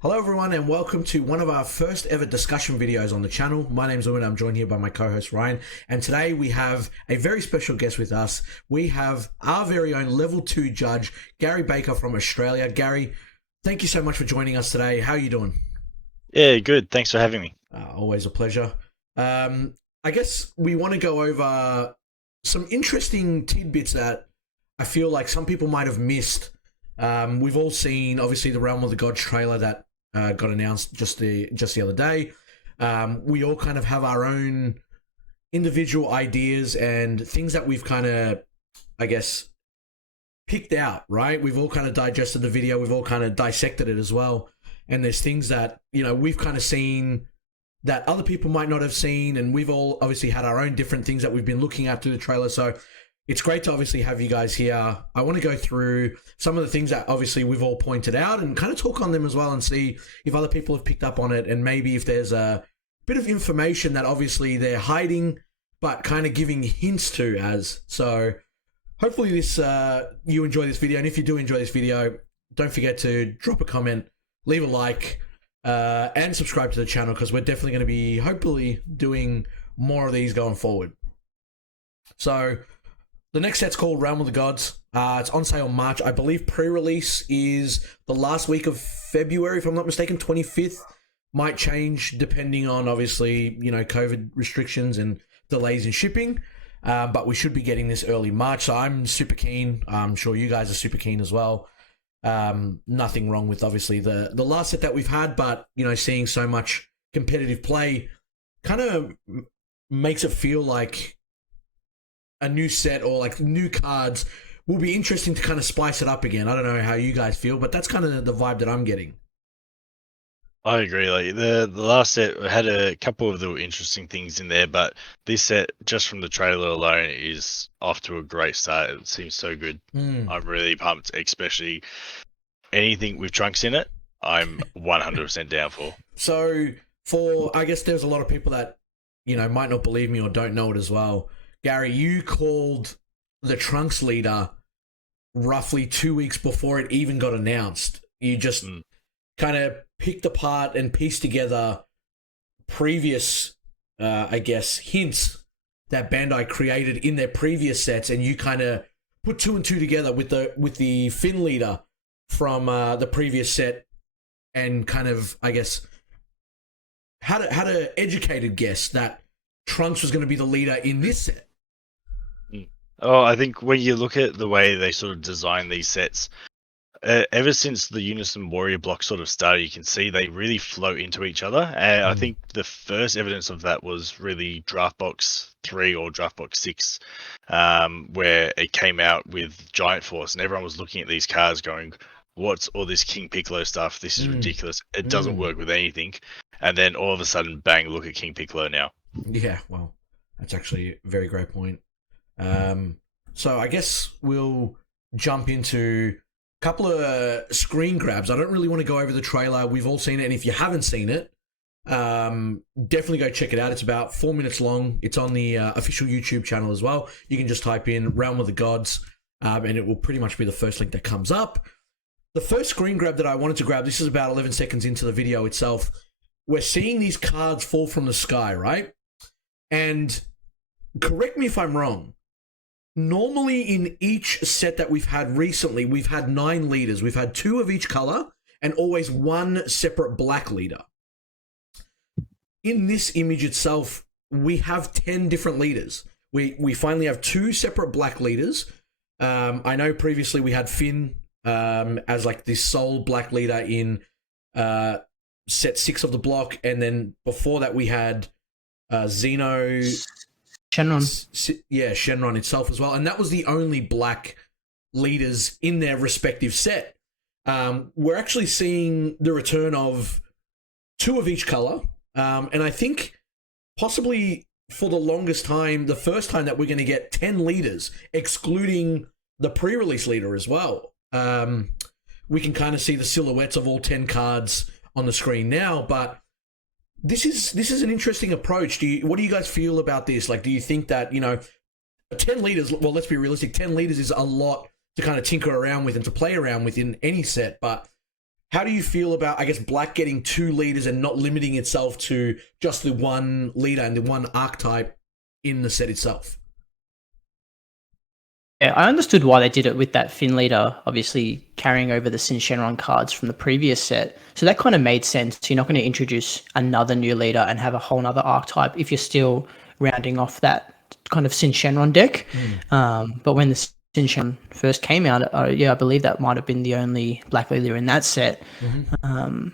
Hello everyone and welcome to one of our first ever discussion videos on the channel. My name's Owen, I'm joined here by my co-host Ryan, and today we have a very special guest with us. We have our very own level 2 judge, Gary Baker from Australia. Gary, thank you so much for joining us today. How are you doing? Yeah, good. Thanks for having me. Always a pleasure. I guess we want to go over some interesting tidbits that I feel like some people might have missed. We've all seen, obviously, the Realm of the Gods trailer that got announced just the other day. We all kind of have our own individual ideas and things that we've kind of, I guess, picked out, right? We've all kind of digested the video. We've all kind of dissected it as well. And there's things that, we've kind of seen that other people might not have seen. And we've all obviously had our own different things that we've been looking at through the trailer. So it's great to obviously have you guys here. I want to go through some of the things that obviously we've all pointed out and kind of talk on them as well and see if other people have picked up on it and maybe if there's a bit of information that obviously they're hiding but kind of giving hints to as. So hopefully this you enjoy this video, and if you do enjoy this video, don't forget to drop a comment, leave a like, and subscribe to the channel because we're definitely going to be hopefully doing more of these going forward. So the next set's called Realm of the Gods. It's on sale March. I believe pre-release is the last week of February, if I'm not mistaken, 25th. Might change depending on, obviously, COVID restrictions and delays in shipping. But we should be getting this early March, so I'm super keen. I'm sure you guys are super keen as well. Nothing wrong with, obviously, the last set that we've had, but, seeing so much competitive play kind of makes it feel like a new set or like new cards will be interesting to kind of spice it up again. I don't know how you guys feel, but that's kind of the vibe that I'm getting. I agree. Like the last set had a couple of little interesting things in there, but this set, just from the trailer alone, is off to a great start. It seems so good. I'm really pumped, especially anything with Trunks in it. I'm 100% down for. So I guess there's a lot of people that, might not believe me or don't know it as well. Gary, you called the Trunks leader roughly 2 weeks before it even got announced. You just kind of picked apart and pieced together previous, I guess, hints that Bandai created in their previous sets, and you kind of put two and two together with the Finn leader from the previous set, and kind of, I guess, had an educated guess that Trunks was going to be the leader in this set. Oh, I think when you look at the way they sort of design these sets, ever since the Unison Warrior block sort of started, you can see they really flow into each other. And I think the first evidence of that was really Draft Box 3 or Draft Box 6, where it came out with Giant Force, and everyone was looking at these cards going, what's all this King Piccolo stuff? This is ridiculous. It doesn't work with anything. And then all of a sudden, bang, look at King Piccolo now. Yeah, well, that's actually a very great point. So I guess we'll jump into a couple of screen grabs. I don't really want to go over the trailer. We've all seen it, and if you haven't seen it, definitely go check it out. It's about 4 minutes long. It's on the official YouTube channel as well. You can just type in Realm of the Gods, and it will pretty much be the first link that comes up. The first screen grab that I wanted to grab, this is about 11 seconds into the video itself. We're seeing these cards fall from the sky, right? And correct me if I'm wrong, normally in each set that we've had recently, we've had 9 leaders. We've had 2 of each color and always 1 separate black leader. In this image itself, we have 10 different leaders. We finally have 2 separate black leaders. I know previously we had Finn as like the sole black leader in set 6 of the block, and then before that we had Xeno... Shenron. Yeah, Shenron itself as well. And that was the only black leaders in their respective set. We're actually seeing the return of 2 of each color. And I think possibly for the longest time, the first time that we're going to get 10 leaders, excluding the pre-release leader as well. We can kind of see the silhouettes of all 10 cards on the screen now, but this is an interesting approach. What do you guys feel about this? Like, do you think that, 10 leaders, well, let's be realistic, 10 leaders is a lot to kind of tinker around with and to play around with in any set, but how do you feel about, I guess, Black getting 2 leaders and not limiting itself to just the one leader and the one archetype in the set itself? Yeah, I understood why they did it with that Finn leader, obviously carrying over the Sin Shenron cards from the previous set. So that kind of made sense. You're not going to introduce another new leader and have a whole other archetype if you're still rounding off that kind of Sin Shenron deck. But when the Sin Shenron first came out, I believe that might have been the only Black leader in that set. So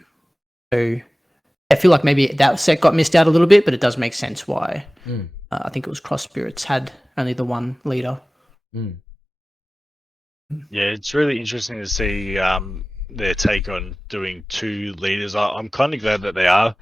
I feel like maybe that set got missed out a little bit, but it does make sense why. I think it was Cross Spirits had only the one leader. Yeah, it's really interesting to see their take on doing 2 leaders. I'm kind of glad that they are,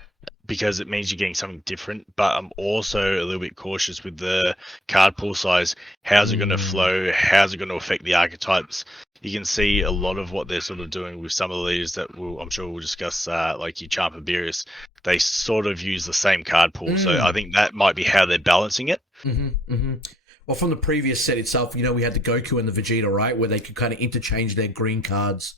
because it means you're getting something different, but I'm also a little bit cautious with the card pool size. How's it going to flow? How's it going to affect the archetypes? You can see a lot of what they're sort of doing with some of the leaders that I'm sure we'll discuss, like your Champa Beerus. They sort of use the same card pool, so I think that might be how they're balancing it. Well, from the previous set itself, we had the Goku and the Vegeta, right, where they could kind of interchange their green cards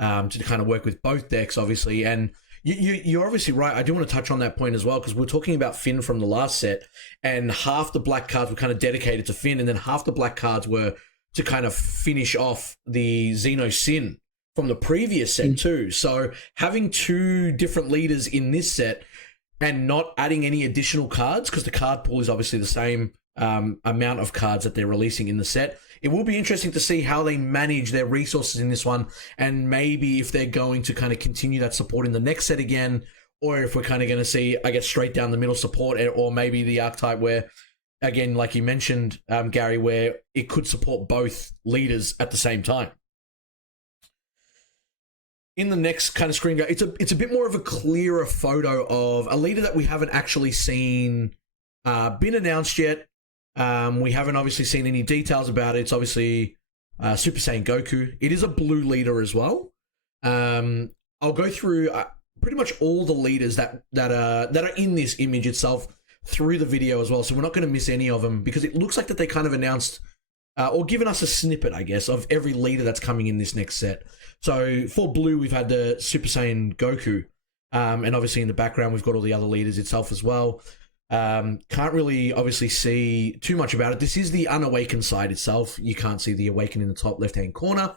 to kind of work with both decks, obviously. And you're obviously right. I do want to touch on that point as well, because we're talking about Finn from the last set, and half the black cards were kind of dedicated to Finn, and then half the black cards were to kind of finish off the Xeno Sin from the previous set too. So having 2 different leaders in this set and not adding any additional cards, because the card pool is obviously the same amount of cards that they're releasing in the set. It will be interesting to see how they manage their resources in this one, and maybe if they're going to kind of continue that support in the next set again, or if we're kind of going to see, I guess, straight down the middle support, or maybe the archetype where, again, like you mentioned, Gary, where it could support both leaders at the same time. In the next kind of screen, it's a bit more of a clearer photo of a leader that we haven't actually seen been announced yet. We haven't obviously seen any details about it. It's obviously Super Saiyan Goku. It is a blue leader as well. I'll go through pretty much all the leaders that are in this image itself through the video as well, so we're not going to miss any of them, because it looks like that they kind of announced or given us a snippet, I guess, of every leader that's coming in this next set. So for blue, we've had the Super Saiyan Goku, and obviously in the background we've got all the other leaders itself as well. Can't really obviously see too much about it. This is the unawakened side itself. You can't see the awakened in the top left-hand corner,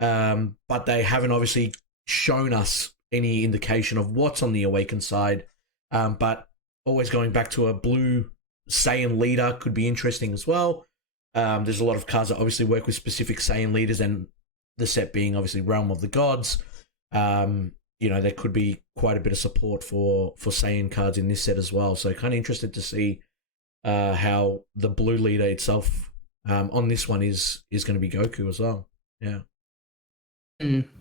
but they haven't obviously shown us any indication of what's on the awakened side. But always going back to a blue Saiyan leader could be interesting as well. There's a lot of cards that obviously work with specific Saiyan leaders, and the set being obviously Realm of the Gods. There could be quite a bit of support for Saiyan cards in this set as well. So kind of interested to see how the blue leader itself on this one is going to be Goku as well. Yeah.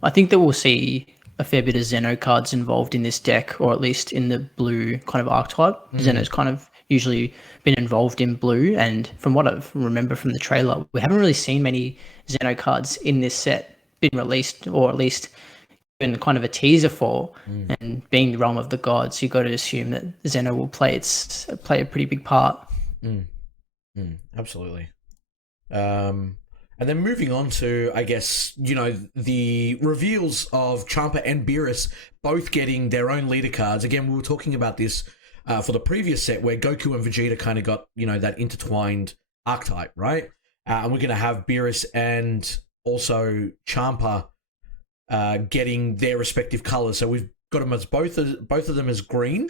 I think that we'll see a fair bit of Xeno cards involved in this deck, or at least in the blue kind of archetype. Xeno's kind of usually been involved in blue, and from what I remember from the trailer, we haven't really seen many Xeno cards in this set been released, or at least been kind of a teaser for. And being the Realm of the Gods, you've got to assume that Xeno will play a pretty big part. Absolutely. And then moving on to, I guess, the reveals of Champa and Beerus both getting their own leader cards. Again, we were talking about this for the previous set, where Goku and Vegeta kind of got, that intertwined archetype, right? And we're going to have Beerus and also Champa getting their respective colors. So we've got them as both of them as green.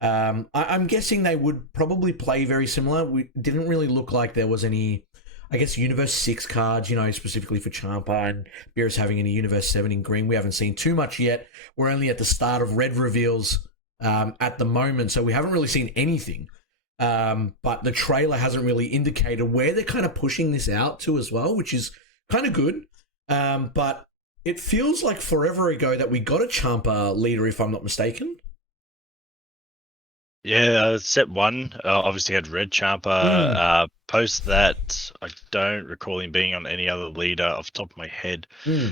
I'm guessing they would probably play very similar. We didn't really look like there was any, I guess, Universe 6 cards, specifically for Champa, and Beerus having any Universe 7 in green. We haven't seen too much yet. We're only at the start of red reveals at the moment, so we haven't really seen anything. But the trailer hasn't really indicated where they're kind of pushing this out to as well, which is kind of good. But it feels like forever ago that we got a Champa leader, if I'm not mistaken. Yeah, set 1 obviously had Red Champa. Post that, I don't recall him being on any other leader off the top of my head.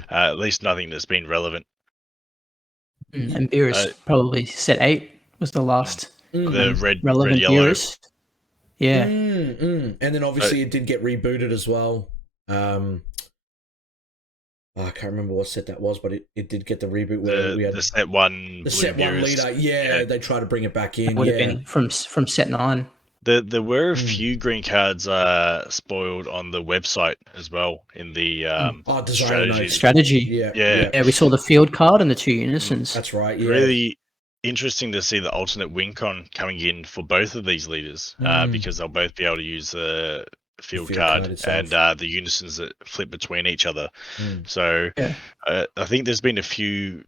At least nothing that's been relevant. And Beerus probably set 8 was the last the red yellow. Beerus. Yeah. And then obviously it did get rebooted as well. I can't remember what set that was, but it did get the reboot where we had The set one the Blue set one Beerus. leader. Yeah, they try to bring it back in. Would have Yeah, been from set 9. There were a Mm. few green cards spoiled on the website as well in the designer strategy. notes. Strategy. Yeah, Yeah. Yeah, we saw the field card and the 2 unisons. that's right. Yeah, Really interesting to see the alternate win con coming in for both of these leaders because they'll both be able to use the field field card card itself. and the unisons that flip between each other. Mm. So Yeah. I think there's been a few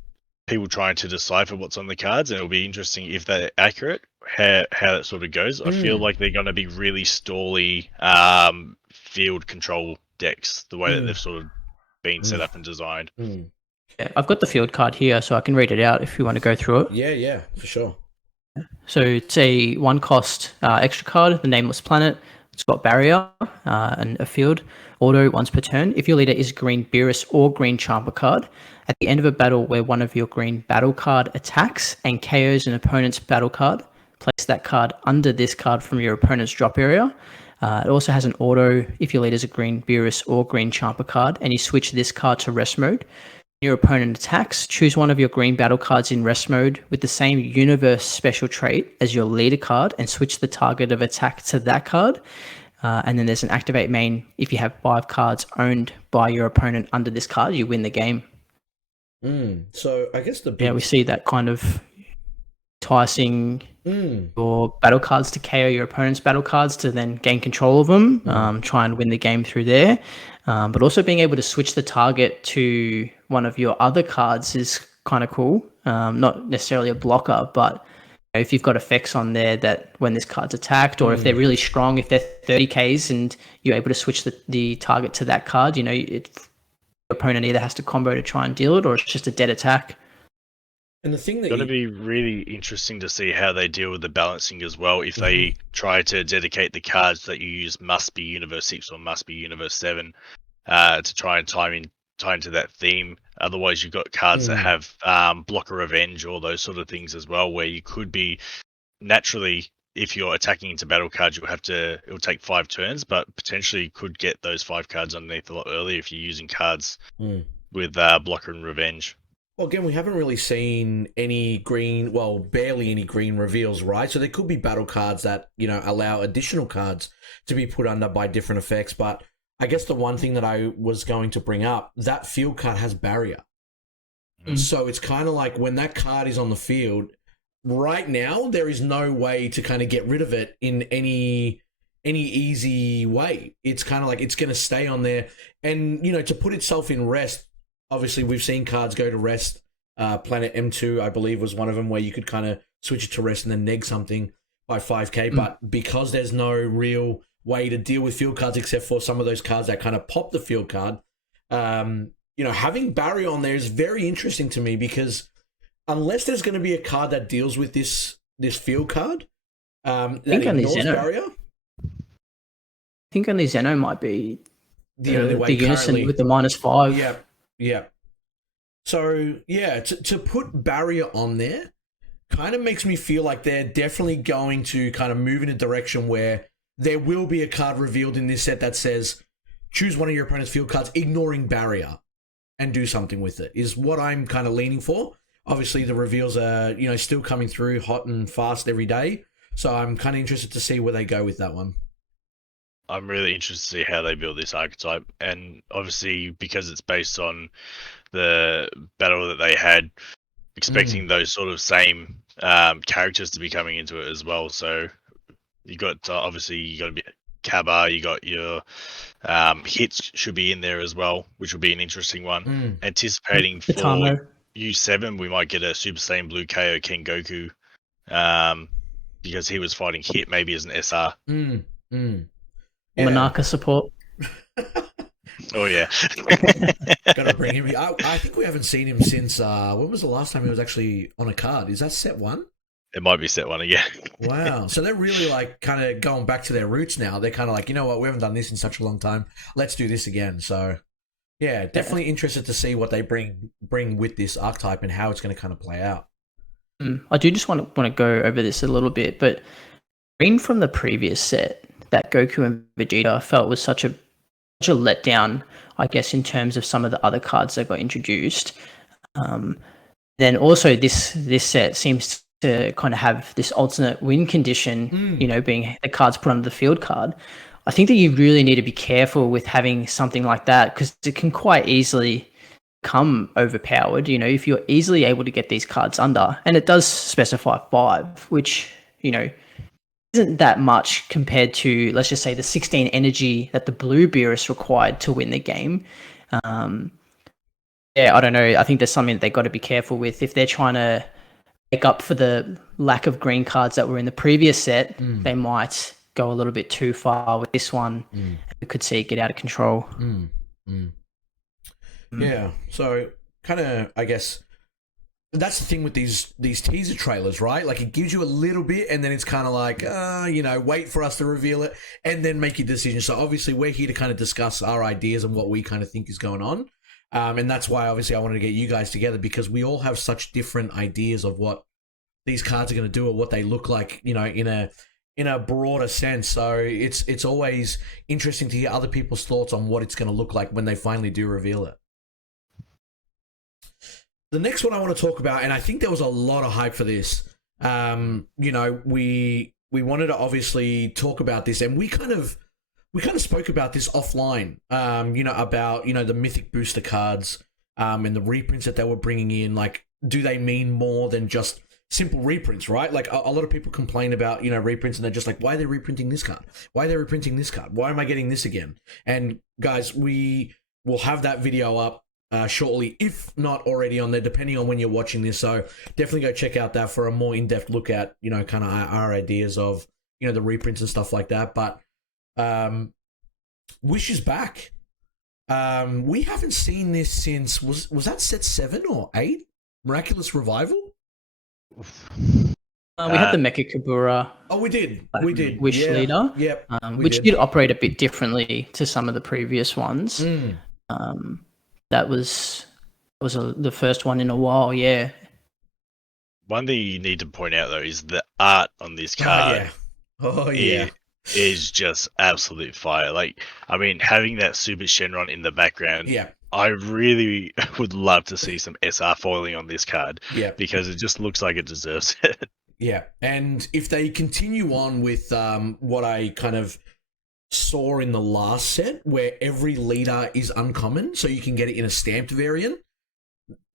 people trying to decipher what's on the cards, and it'll be interesting if they're accurate, how that sort of goes. I feel like they're going to be really stally field control decks, the way that they've sort of been set up and designed. Mm. Yeah, I've got the field card here, so I can read it out if you want to go through it. Yeah, for sure. So it's a 1-cost extra card, the Nameless Planet. It's got Barrier and a field. Auto once per turn. If your leader is green Beerus or green Champa card, at the end of a battle where one of your green battle card attacks and KOs an opponent's battle card, place that card under this card from your opponent's drop area. It also has an auto if your leader is a green Beerus or green Champa card and you switch this card to rest mode. Your opponent attacks, choose one of your green battle cards in rest mode with the same universe special trait as your leader card and switch the target of attack to that card. And then there's an activate main. If you have 5 cards owned by your opponent under this card, you win the game. So I guess we see that kind of enticing your battle cards to KO your opponent's battle cards to then gain control of them, try and win the game through there. But also being able to switch the target to one of your other cards is kind of cool. Not necessarily a blocker, but if you've got effects on there that when this card's attacked, or if they're really strong, if they're 30Ks and you're able to switch the target to that card, your opponent either has to combo to try and deal it, or it's just a dead attack. And the thing that It's going to be really interesting to see how they deal with the balancing as well. If they try to dedicate the cards that you use must be Universe 6 or must be Universe 7 to try and tie into that theme. Otherwise, you've got cards that have Blocker Revenge or those sort of things as well, where you could be naturally, if you're attacking into battle cards, it'll take 5 turns, but potentially could get those 5 cards underneath a lot earlier if you're using cards with Blocker and Revenge. Well, again, we haven't really seen any green, well, barely any green reveals, right? So there could be battle cards that, allow additional cards to be put under by different effects. But I guess the one thing that I was going to bring up, that field card has Barrier. So it's kind of like when that card is on the field, right now, there is no way to kind of get rid of it in any easy way. It's kind of like it's going to stay on there. And, to put itself in rest, obviously, we've seen cards go to rest. Planet M2, I believe, was one of them where you could kind of switch it to rest and then neg something by 5k. But because there's no real way to deal with field cards except for some of those cards that kind of pop the field card, having Barrier on there is very interesting to me because unless there's going to be a card that deals with this field card that ignores Barrier. I think only Zeno might be the only way the unison currently with the -5. Yeah. So, to put Barrier on there kind of makes me feel like they're definitely going to kind of move in a direction where there will be a card revealed in this set that says, choose one of your opponent's field cards, ignoring Barrier, and do something with it, is what I'm kind of leaning for. Obviously, the reveals are, still coming through hot and fast every day. So I'm kind of interested to see where they go with that one. I'm really interested to see how they build this archetype, and obviously because it's based on the battle that they had, expecting those sort of same characters to be coming into it as well. So you got obviously you got to be Kaba, you got your hits should be in there as well, which will be an interesting one. Anticipating for U7, we might get a Super Saiyan Blue KO Ken Goku, because he was fighting hit maybe as an SR. Monarca support. Oh yeah. Gotta bring him. I think we haven't seen him since when was the last time he was actually on a card? Is that set 1? It might be set 1 again. Wow. So they're really like kind of going back to their roots now. They're kind of like, you know what, we haven't done this in such a long time. Let's do this again. So yeah, definitely interested to see what they bring with this archetype and how it's going to kind of play out. I do just want to go over this a little bit, but green from the previous set that Goku and Vegeta felt was such a a letdown, I guess, in terms of some of the other cards that got introduced. Then also this set seems to kind of have this alternate win condition, being the cards put under the field card. I think that you really need to be careful with having something like that, because it can quite easily come overpowered. If you're easily able to get these cards under, and it does specify 5, which, isn't that much compared to, let's just say, the 16 energy that the blue Beerus required to win the game. I don't know. I think there's something that they've got to be careful with if they're trying to make up for the lack of green cards that were in the previous set. They might go a little bit too far with this one. We could see it get out of control. Yeah, so kind of, I guess, that's the thing with these teaser trailers, right? Like, it gives you a little bit, and then it's kind of like, wait for us to reveal it, and then make your decision. So obviously, we're here to kind of discuss our ideas and what we kind of think is going on. And that's why, obviously, I wanted to get you guys together, because we all have such different ideas of what these cards are going to do or what they look like, in a broader sense. So it's always interesting to hear other people's thoughts on what it's going to look like when they finally do reveal it. The next one I want to talk about, and I think there was a lot of hype for this. We wanted to obviously talk about this, and we kind of spoke about this offline. About the mythic booster cards, and the reprints that they were bringing in. Like, do they mean more than just simple reprints, right? Like, a lot of people complain about reprints, and they're just like, why are they reprinting this card? Why are they reprinting this card? Why am I getting this again? And guys, we will have that video up shortly, if not already on there, depending on when you're watching this. So definitely go check out that for a more in-depth look at, kind of our ideas of, the reprints and stuff like that. But Wish is back. We haven't seen this since, was that set 7 or 8? Miraculous Revival? We had the Mecha Kabura. Oh, we did. Wish leader. Yep. Which did operate a bit differently to some of the previous ones. That was the first one in a while, yeah. One thing you need to point out, though, is the art on this card. Oh, yeah. Is just absolute fire. Like, I mean, having that Super Shenron in the background, I really would love to see some SR foiling on this card. Yeah. Because it just looks like it deserves it. Yeah. And if they continue on with what I kind of saw in the last set, where every leader is uncommon, so you can get it in a stamped variant,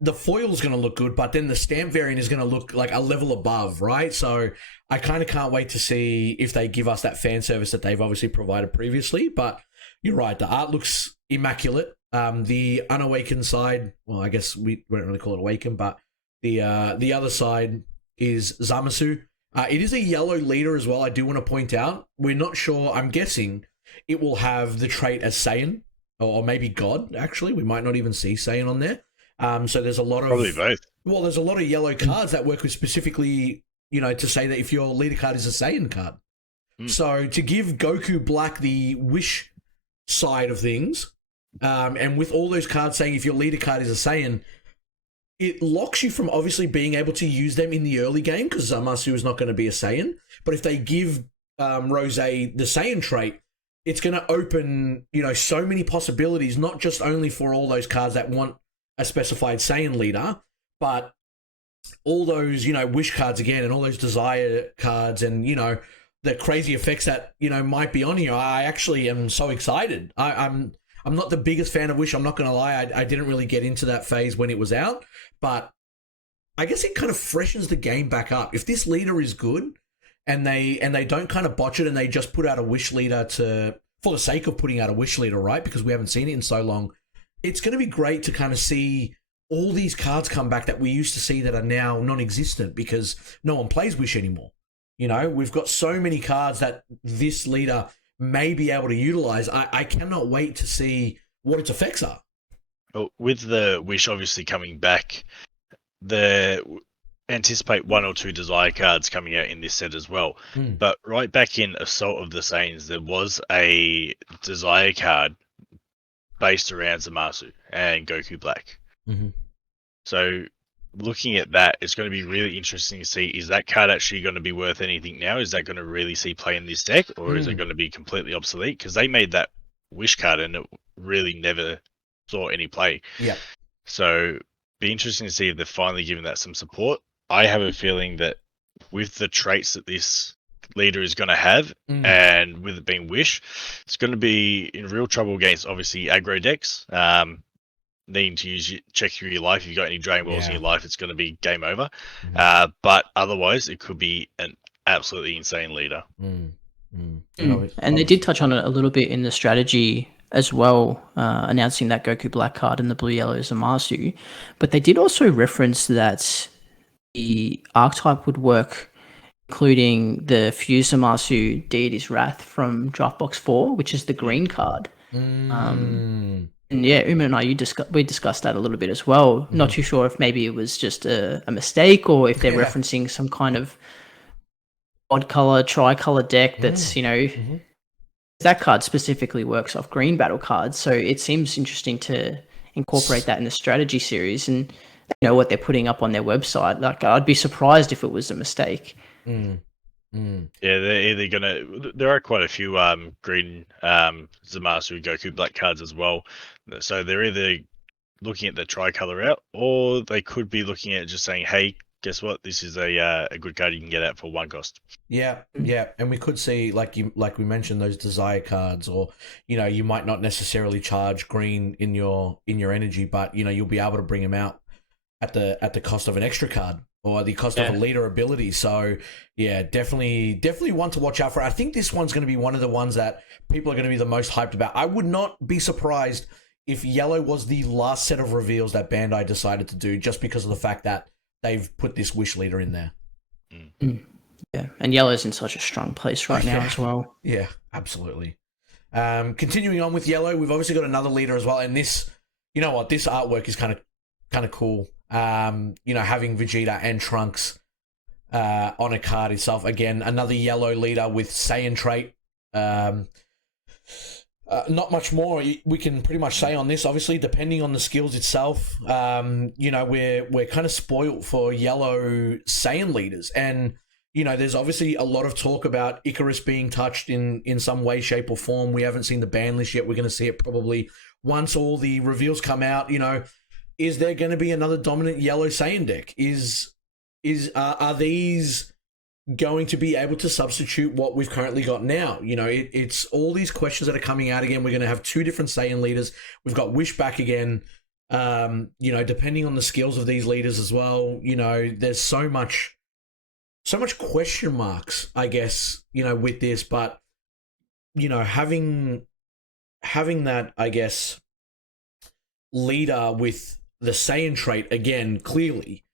the foil's going to look good, but then the stamp variant is going to look like a level above, right? So I kind of can't wait to see if they give us that fan service that they've obviously provided previously. But you're right, the art looks immaculate. The unawakened side, well, I guess we don't really call it awakened, but the other side is Zamasu. It is a yellow leader as well, I do want to point out. We're not sure, I'm guessing it will have the trait as Saiyan, or maybe God, actually. We might not even see Saiyan on there. So there's a lot of... Probably both. Well, there's a lot of yellow cards that work with specifically, to say that if your leader card is a Saiyan card. So to give Goku Black the Wish side of things, and with all those cards saying if your leader card is a Saiyan, it locks you from obviously being able to use them in the early game, because Zamasu is not going to be a Saiyan. But if they give Rose the Saiyan trait, it's going to open, so many possibilities, not just only for all those cards that want a specified Saiyan leader, but all those, Wish cards again, and all those Desire cards, and, the crazy effects that, might be on here. I actually am so excited. I'm not the biggest fan of Wish, I'm not going to lie. I didn't really get into that phase when it was out, but I guess it kind of freshens the game back up. If this leader is good, and they don't kind of botch it, and they just put out a Wish leader for the sake of putting out a Wish leader, right? Because we haven't seen it in so long. It's going to be great to kind of see all these cards come back that we used to see that are now non-existent because no one plays Wish anymore. We've got so many cards that this leader may be able to utilize. I cannot wait to see what its effects are. Well, with the Wish obviously coming back, anticipate 1 or 2 Desire cards coming out in this set as well. But right back in Assault of the Saiyans, there was a Desire card based around Zamasu and Goku Black. So looking at that, it's going to be really interesting to see, is that card actually going to be worth anything now? Is that going to really see play in this deck, or is it going to be completely obsolete? Because they made that Wish card, and it really never saw any play. Yeah. So be interesting to see if they're finally giving that some support. I have a feeling that with the traits that this leader is going to have, and with it being Wish, it's going to be in real trouble against obviously aggro decks. Needing to check through your life. If you've got any Dragon Balls in your life, it's going to be game over. But otherwise, it could be an absolutely insane leader. And they did touch on it a little bit in the strategy as well, announcing that Goku Black card and the Blue Yellow Zamasu. But they did also reference that the archetype would work, including the Fused Zamasu Deity's Wrath from Draftbox 4, which is the green card. And yeah, Uma and I, we discussed that a little bit as well. Not too sure if maybe it was just a mistake, or if they're referencing some kind of odd color, tricolor deck that's, that card specifically works off green battle cards. So it seems interesting to incorporate that in the strategy series, and what they're putting up on their website. Like, I'd be surprised if it was a mistake. Yeah, they're either gonna. There are quite a few green Zamasu Goku Black cards as well. So they're either looking at the tricolor out, or they could be looking at just saying, "Hey, guess what? This is a good card you can get out for 1 cost." Yeah, and we could see like we mentioned those desire cards, or you might not necessarily charge green in your energy, but you'll be able to bring them out at the cost of an extra card, or the cost of a leader ability. So yeah, definitely one to watch out for. I think this one's going to be one of the ones that people are going to be the most hyped about. I would not be surprised if yellow was the last set of reveals that Bandai decided to do, just because of the fact that they've put this Wish leader in there. Yeah, and yellow's in such a strong place right now as well. Yeah, absolutely. Continuing on with yellow, we've obviously got another leader as well, and this, this artwork is kind of cool. Having Vegeta and Trunks on a card itself. Again, another yellow leader with Saiyan trait. Not much more we can pretty much say on this. Obviously, depending on the skills itself, we're kind of spoiled for yellow Saiyan leaders, and there's obviously a lot of talk about Icarus being touched in some way, shape, or form. We haven't seen the ban list yet. We're going to see it probably once all the reveals come out. Is there going to be another dominant yellow Saiyan deck? Are these going to be able to substitute what we've currently got now? It's all these questions that are coming out again. We're going to have 2 different Saiyan leaders. We've got Wish back again. Depending on the skills of these leaders as well, there's so much question marks, I guess, with this. But having that, I guess, leader with the Saiyan trait again clearly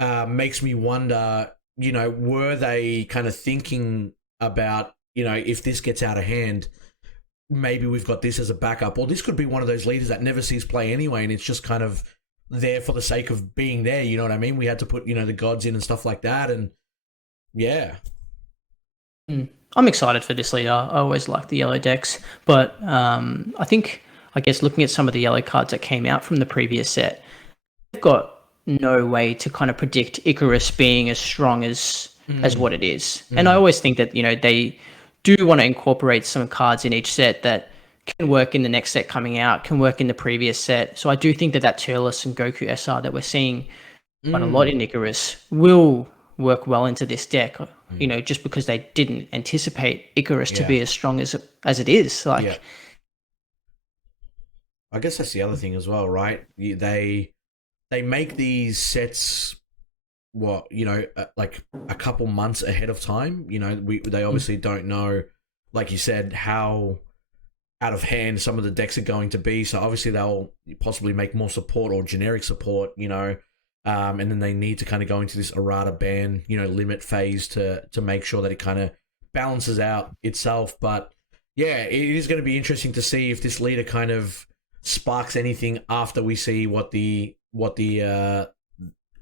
makes me wonder, were they kind of thinking about, if this gets out of hand, maybe we've got this as a backup, or this could be one of those leaders that never sees play anyway, and it's just kind of there for the sake of being there. You know what I mean? We had to put, the gods in and stuff like that, and yeah. I'm excited for this leader. I always like the yellow decks, but I guess looking at some of the yellow cards that came out from the previous set, they've got no way to kind of predict Icarus being as strong as what it is. And I always think that, they do want to incorporate some cards in each set that can work in the next set coming out, can work in the previous set. So I do think that Turles and Goku SR that we're seeing quite a lot in Icarus will work well into this deck, just because they didn't anticipate Icarus to be as strong as it is. I guess that's the other thing as well, right? They make these sets, like a couple months ahead of time. They obviously don't know, like you said, how out of hand some of the decks are going to be. So obviously they'll possibly make more support or generic support, and then they need to kind of go into this errata ban, limit phase to make sure that it kind of balances out itself. But yeah, it is going to be interesting to see if this leader kind of sparks anything after we see what the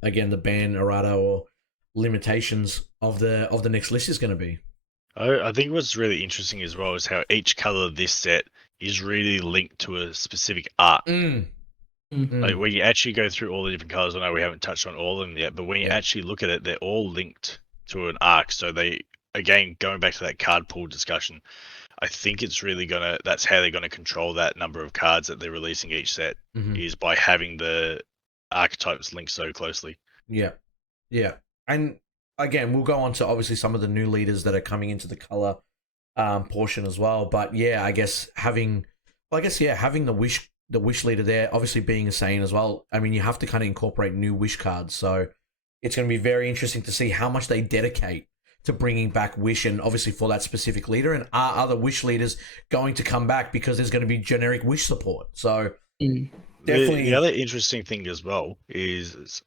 again, the ban, errata, or limitations of the next list is going to be. I think what's really interesting as well is how each color of this set is really linked to a specific art. Like when you actually go through all the different colors, I know we haven't touched on all of them yet, but when you actually look at it, they're all linked to an arc. So they, again, going back to that card pool discussion, I think it's really that's how they're gonna control that number of cards that they're releasing each set, is by having the archetypes linked so closely. Yeah, yeah, and again, we'll go on to obviously some of the new leaders that are coming into the color portion as well. But yeah, I guess having the wish leader there, obviously being a Saiyan as well. I mean, you have to kind of incorporate new wish cards, so it's going to be very interesting to see how much they dedicate to bringing back wish, and obviously for that specific leader. And are other wish leaders going to come back because there's going to be generic wish support? So definitely. The other interesting thing as well is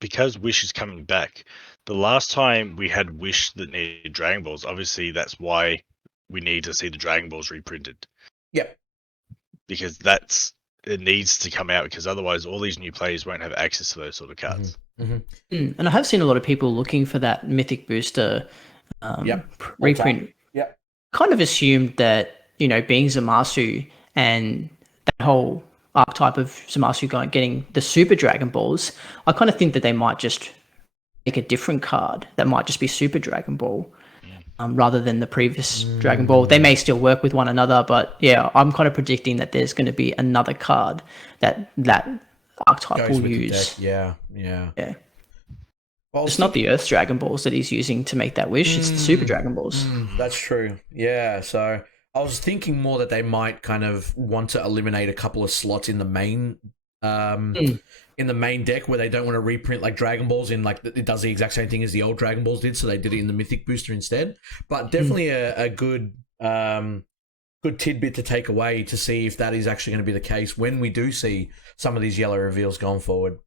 because Wish is coming back. The last time we had Wish that needed Dragon Balls, obviously that's why we need to see the Dragon Balls reprinted. Yep. Because it needs to come out, because otherwise all these new players won't have access to those sort of cards. And I have seen a lot of people looking for that Mythic Booster reprint. Yep. Kind of assumed that, being Zamasu and that whole archetype of Zamasu getting the Super Dragon Balls, I kind of think that they might just make a different card that might just be Super Dragon Ball. Rather than the previous Dragon Ball. They may still work with one another, but yeah, I'm kind of predicting that there's going to be another card that archetype will use. Yeah. Well, it's not the Earth Dragon Balls that he's using to make that wish, it's the Super Dragon Balls. That's true. Yeah, so I was thinking more that they might kind of want to eliminate a couple of slots in the main in the main deck where they don't want to reprint like Dragon Balls in, like, it does the exact same thing as the old Dragon Balls did, so they did it in the Mythic Booster instead. But definitely a good good tidbit to take away to see if that is actually going to be the case when we do see some of these yellow reveals going forward.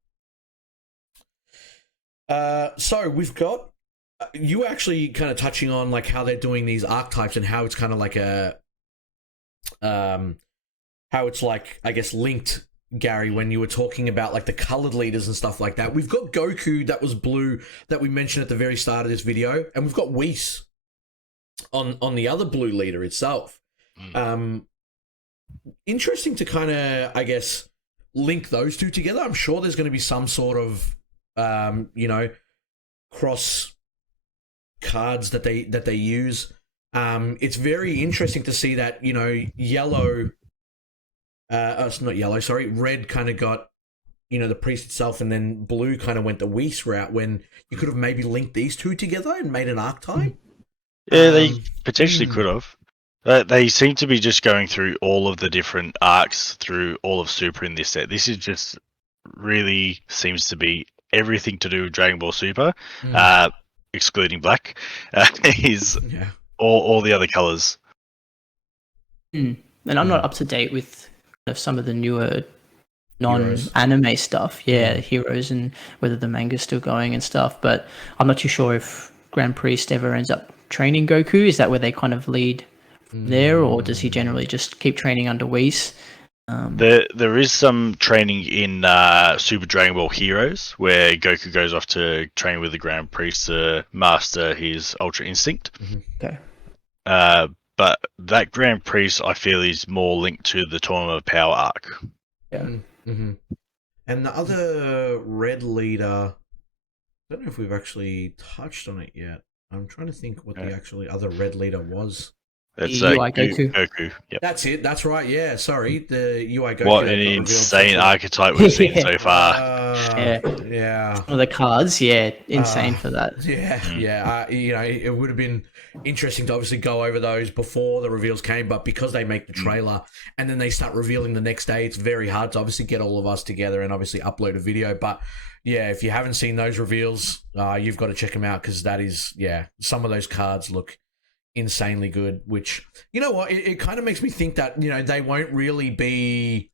So we've got you actually kind of touching on like how they're doing these archetypes and how it's kind of like a how it's like, I guess, linked, Gary, when you were talking about like the colored leaders and stuff like that. We've got Goku that was blue that we mentioned at the very start of this video, and we've got Whis on the other blue leader itself. Interesting to kind of, I guess, link those two together. I'm sure there's going to be some sort of cross cards that they use. It's very interesting to see that, yellow it's not yellow, sorry, red kind of got, the priest itself, and then blue kind of went the Whis route, when you could have maybe linked these two together and made an archetype. Yeah, they potentially could have. They seem to be just going through all of the different arcs through all of Super in this set. This is just really seems to be everything to do with Dragon Ball Super, excluding black, is all the other colors. And I'm not up to date with some of the newer non-anime stuff. Heroes, and whether the manga's still going and stuff. But I'm not too sure if Grand Priest ever ends up training Goku. Is that where they kind of lead there, or does he generally just keep training under Whis? There is some training in Super Dragon Ball Heroes, where Goku goes off to train with the Grand Priest to master his Ultra Instinct. Okay. But that Grand Priest, I feel, is more linked to the Tournament of Power arc. Yeah. And the other red leader, I don't know if we've actually touched on it yet. I'm trying to think what the actually other red leader was. That's UI Goku. Yep. That's it. That's right. Yeah. Sorry, the UI Goku. What an insane archetype we've seen so far. Yeah. One of the cards, insane for that. Yeah. It would have been interesting to obviously go over those before the reveals came, but because they make the trailer and then they start revealing the next day, it's very hard to obviously get all of us together and obviously upload a video. But yeah, if you haven't seen those reveals, you've got to check them out, because that is, some of those cards look insanely good, which, you know what, it kind of makes me think that, they won't really be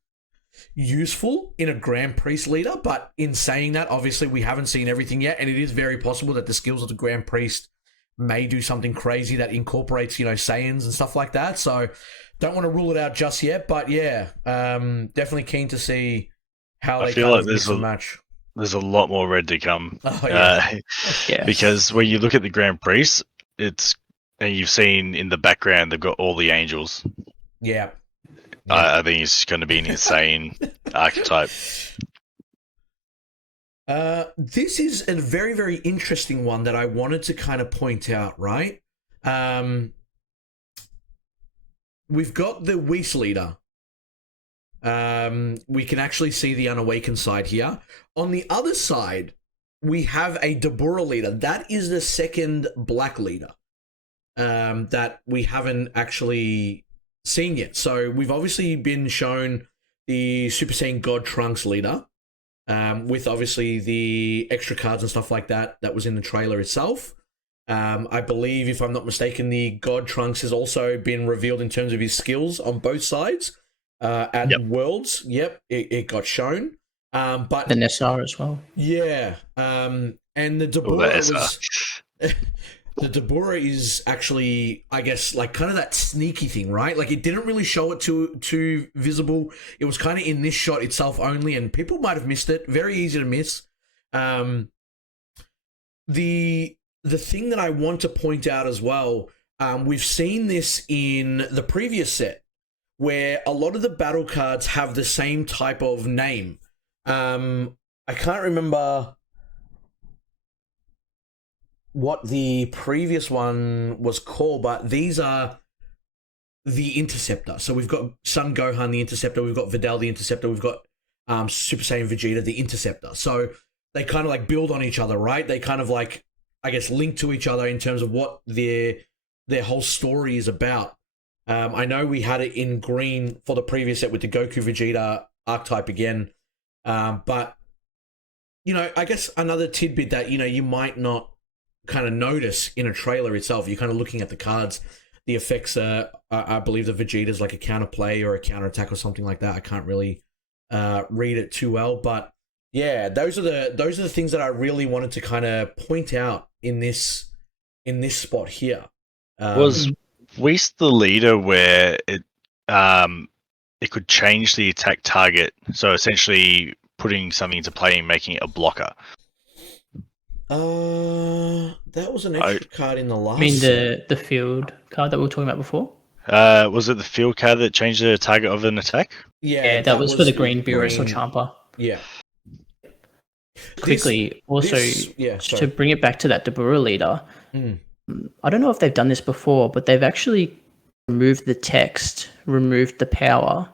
useful in a Grand Priest leader. But in saying that, obviously we haven't seen everything yet, and it is very possible that the skills of the Grand Priest may do something crazy that incorporates, Saiyans and stuff like that. So don't want to rule it out just yet, but definitely keen to see how they feel like mix and match. There's a lot more red to come. Yeah. Because when you look at the Grand Priest, and you've seen in the background, they've got all the angels. Yeah. I think it's going to be an insane archetype. This is a very, very interesting one that I wanted to kind of point out, right? we've got the Whis leader. We can actually see the Unawakened side here. On the other side, we have a Dabura leader. That is the second black leader that we haven't actually seen yet. So we've obviously been shown the Super Saiyan God Trunks leader, with obviously the extra cards and stuff like that was in the trailer itself. I believe, if I'm not mistaken, the God Trunks has also been revealed in terms of his skills on both sides at Worlds. Yep, it got shown. But The Nessar as well. yeah, and the Dabura was... The Dabura is actually, I guess, like kind of that sneaky thing, right? Like it didn't really show it too visible. It was kind of in this shot itself only, and people might have missed it. Very easy to miss. The thing that I want to point out as well, we've seen this in the previous set, where a lot of the battle cards have the same type of name. I can't remember what the previous one was called, but these are the Interceptor. So we've got Son Gohan, the Interceptor. We've got Videl, the Interceptor. We've got Super Saiyan Vegeta, the Interceptor. So they kind of like build on each other, right? They kind of like, I guess, link to each other in terms of what their whole story is about. I know we had it in green for the previous set with the Goku Vegeta archetype again. But, you know, I guess another tidbit that, you know, you might not kind of notice in a trailer itself. You're kind of looking at the cards. The effects are, I believe the Vegeta's like a counterplay or a counterattack or something like that. I can't really read it too well, but yeah, those are the things that I really wanted to kind of point out in this spot here. Was Whis the leader where it could change the attack target? So essentially putting something into play and making it a blocker. That was an extra card in the last. I mean the field card that we were talking about before. Was it the field card that changed the target of an attack? Yeah, that was for the green Beerus or Champa. Yeah. Quickly, to to bring it back to that Dabura leader, I don't know if they've done this before, but they've actually removed the text, removed the power,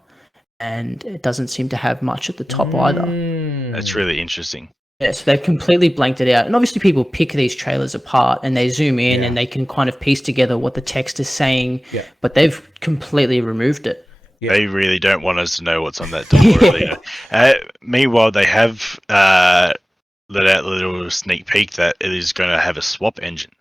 and it doesn't seem to have much at the top either. That's really interesting. Yeah, so they've completely blanked it out. And obviously people pick these trailers apart and they zoom in and they can kind of piece together what the text is saying, but they've completely removed it. Yeah. They really don't want us to know what's on that Dabura leader. Meanwhile, they have let out a little sneak peek that it is going to have a swap engine.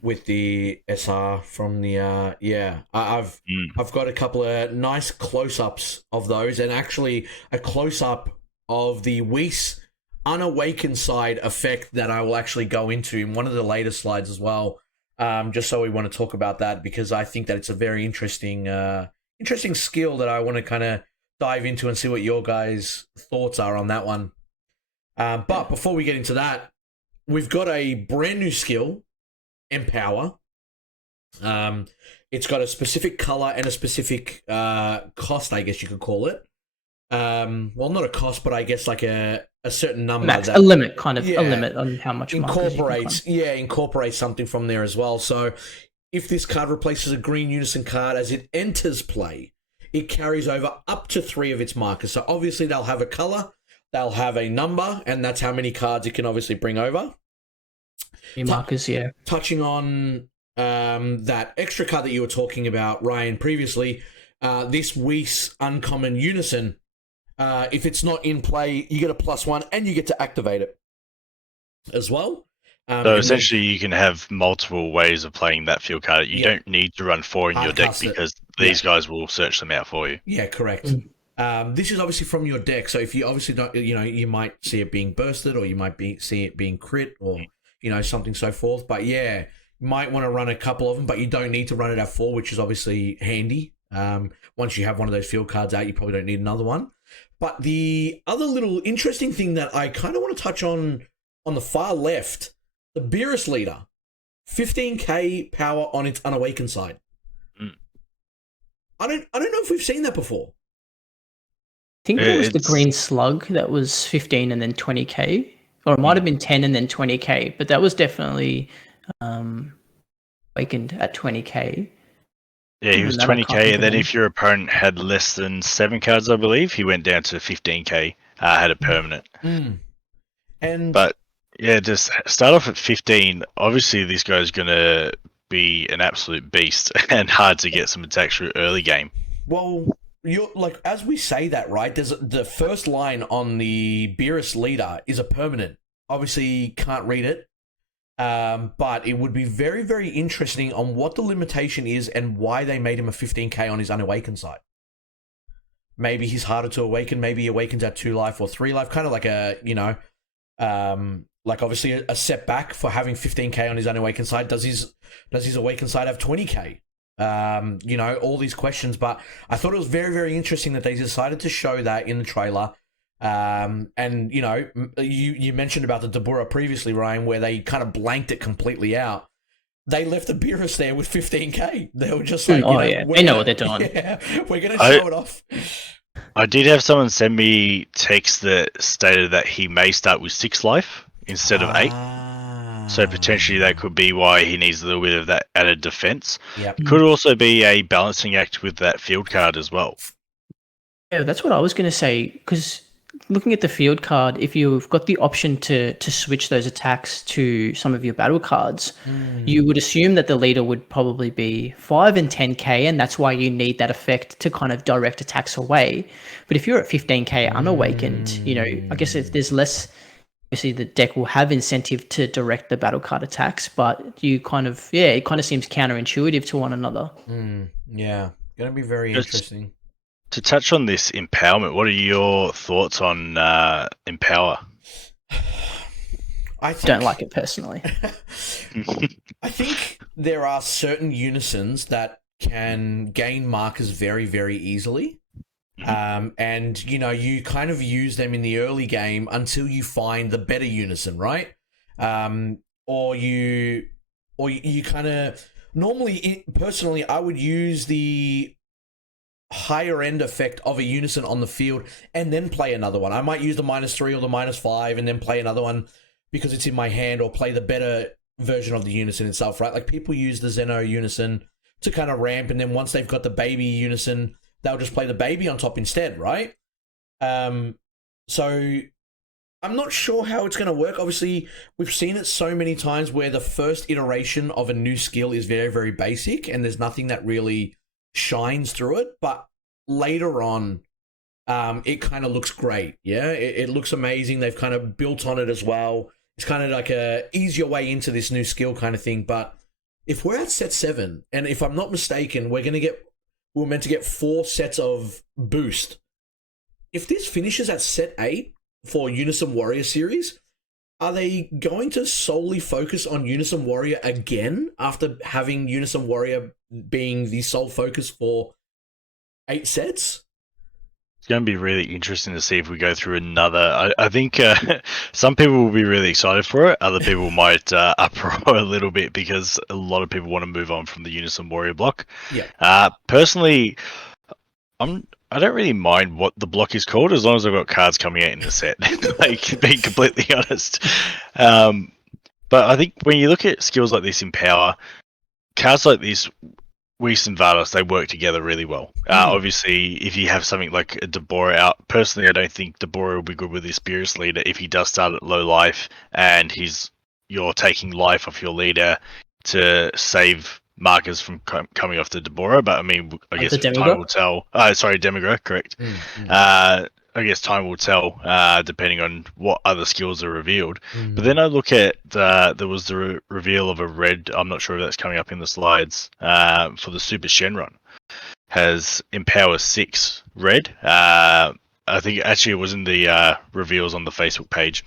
With the SR from the I've got a couple of nice close-ups of those, and actually a close-up of the Whis Unawakened side effect that I will actually go into in one of the later slides as well, just so we want to talk about that, because I think that it's a very interesting skill that I want to kind of dive into and see what your guys' thoughts are on that one. But before we get into that, we've got a brand new skill, Empower. It's got a specific color and a specific cost, I guess you could call it. Well, not a cost, but I guess like a certain number. A limit, kind of a limit on how much incorporates something from there as well. So if this card replaces a green Unison card as it enters play, it carries over up to 3 of its markers. So obviously they'll have a color, they'll have a number, and that's how many cards it can obviously bring over. Markers, Touching on that extra card that you were talking about, Ryan, previously, this Whis Uncommon Unison, if it's not in play, you get a +1 and you get to activate it as well. So essentially you can have multiple ways of playing that field card. You don't need to run 4 in your deck because these guys will search them out for you. Yeah, correct. This is obviously from your deck, so if you obviously don't, you might see it being bursted, or you might see it being crit, or something so forth. But yeah, you might want to run a couple of them, but you don't need to run it at 4, which is obviously handy. Once you have one of those field cards out, you probably don't need another one. But the other little interesting thing that I kind of want to touch on the far left, the Beerus leader, 15k power on its Unawakened side. I don't know if we've seen that before. I think it was the green slug that was 15 and then 20k, or it might have been 10 and then 20k, but that was definitely awakened at 20k. Yeah, he Other was than that, I can't 20k, think and of then any. if your opponent had less than 7 cards, I believe, he went down to 15k, had a permanent. Mm. And But yeah, just start off at 15. Obviously, this guy's gonna be an absolute beast and hard to get some attacks through early game. well, you're like as we say that, right? There's the first line on the Beerus leader is a permanent. Obviously, can't read it. But it would be very, very interesting on what the limitation is and why they made him a 15k on his unawakened side. Maybe he's harder to awaken. Maybe he awakens at 2 life or 3 life. Kind of like a, like obviously a setback for having 15k on his unawakened side. Does his awakened side have 20k? All these questions. But I thought it was very, very interesting that they decided to show that in the trailer. And you mentioned about the Dabura previously, Ryan, where they kind of blanked it completely out. They left the Beerus there with 15k. They were just like, they know what they're doing. Yeah, we're gonna show it off. I did have someone send me text that stated that he may start with 6 life instead of 8. So potentially that could be why he needs a little bit of that added defense. Yep. Could also be a balancing act with that field card as well. Yeah, that's what I was going to say. Because looking at the field card, if you've got the option to switch those attacks to some of your battle cards, you would assume that the leader would probably be 5 and 10k, and that's why you need that effect to kind of direct attacks away. But if you're at 15k unawakened, I guess there's less. Obviously, the deck will have incentive to direct the battle card attacks, but it kind of seems counterintuitive to one another. Yeah, gonna be very interesting. To touch on this empowerment, what are your thoughts on empower? I don't like it personally. I think there are certain unisons that can gain markers very, very easily. And you kind of use them in the early game until you find the better unison, right? Or you kind of normally, personally, I would use the higher end effect of a unison on the field and then play another one. I might use the -3 or the -5 and then play another one because it's in my hand, or play the better version of the unison itself, right? Like people use the Zeno unison to kind of ramp, and then once they've got the baby unison, they'll just play the baby on top instead, right? So I'm not sure how it's going to work. Obviously, we've seen it so many times where the first iteration of a new skill is very, very basic and there's nothing that really shines through it. But later on, it kind of looks great. Yeah, it looks amazing. They've kind of built on it as well. It's kind of like a easier way into this new skill kind of thing. But if we're at set 7, and if I'm not mistaken, we're meant to get 4 sets of boost. If this finishes at set 8 for Unison Warrior series, are they going to solely focus on Unison Warrior again after having Unison Warrior being the sole focus for 8 sets? It's going to be really interesting to see if we go through another. I think some people will be really excited for it. Other people might uproar a little bit because a lot of people want to move on from the Unison Warrior block. Yeah. Personally, I don't really mind what the block is called as long as I've got cards coming out in the set. Like, being completely honest. But I think when you look at skills like this in Power, cards like this, Whis and Vados, they work together really well. Obviously, if you have something like a Dabura out, personally, I don't think Dabura will be good with this Beerus leader if he does start at low life and you're taking life off your leader to save markers from coming off the Dabura. But I mean, I guess time will tell. Demigra, correct. I guess time will tell, depending on what other skills are revealed. But then I look at there was the reveal of a red. I'm not sure if that's coming up in the slides for the Super Shenron. Has Empower 6 red. I think actually it was in the reveals on the Facebook page.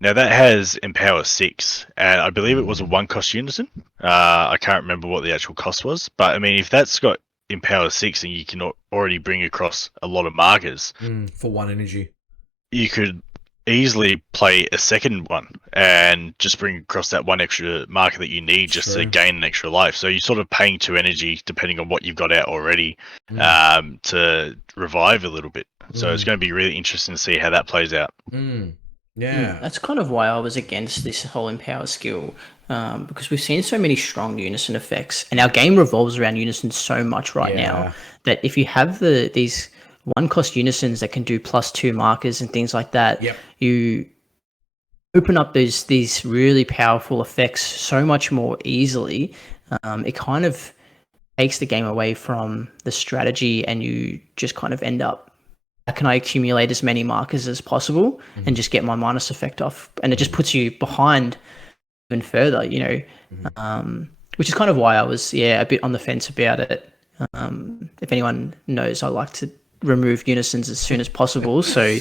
Now that has Empower 6, and I believe it was a 1-cost unison. I can't remember what the actual cost was, but I mean, if that's got Empower 6 and you can already bring across a lot of markers for 1 energy, you could easily play a second one and just bring across that 1 extra marker that you need just to gain an extra life. So you're sort of paying 2 energy depending on what you've got out already to revive a little bit. So it's going to be really interesting to see how that plays out. Yeah. That's kind of why I was against this whole Empower skill, because we've seen so many strong unison effects, and our game revolves around unison so much right now Yeah. that if you have these one cost unisons that can do +2 markers and things like that, Yep. you open up these really powerful effects so much more easily. It kind of takes the game away from the strategy, and you just kind of end up, how can I accumulate as many markers as possible and just get my minus effect off? And it just puts you behind even further, which is kind of why I was, a bit on the fence about it. If anyone knows, I like to remove unisons as soon as possible. So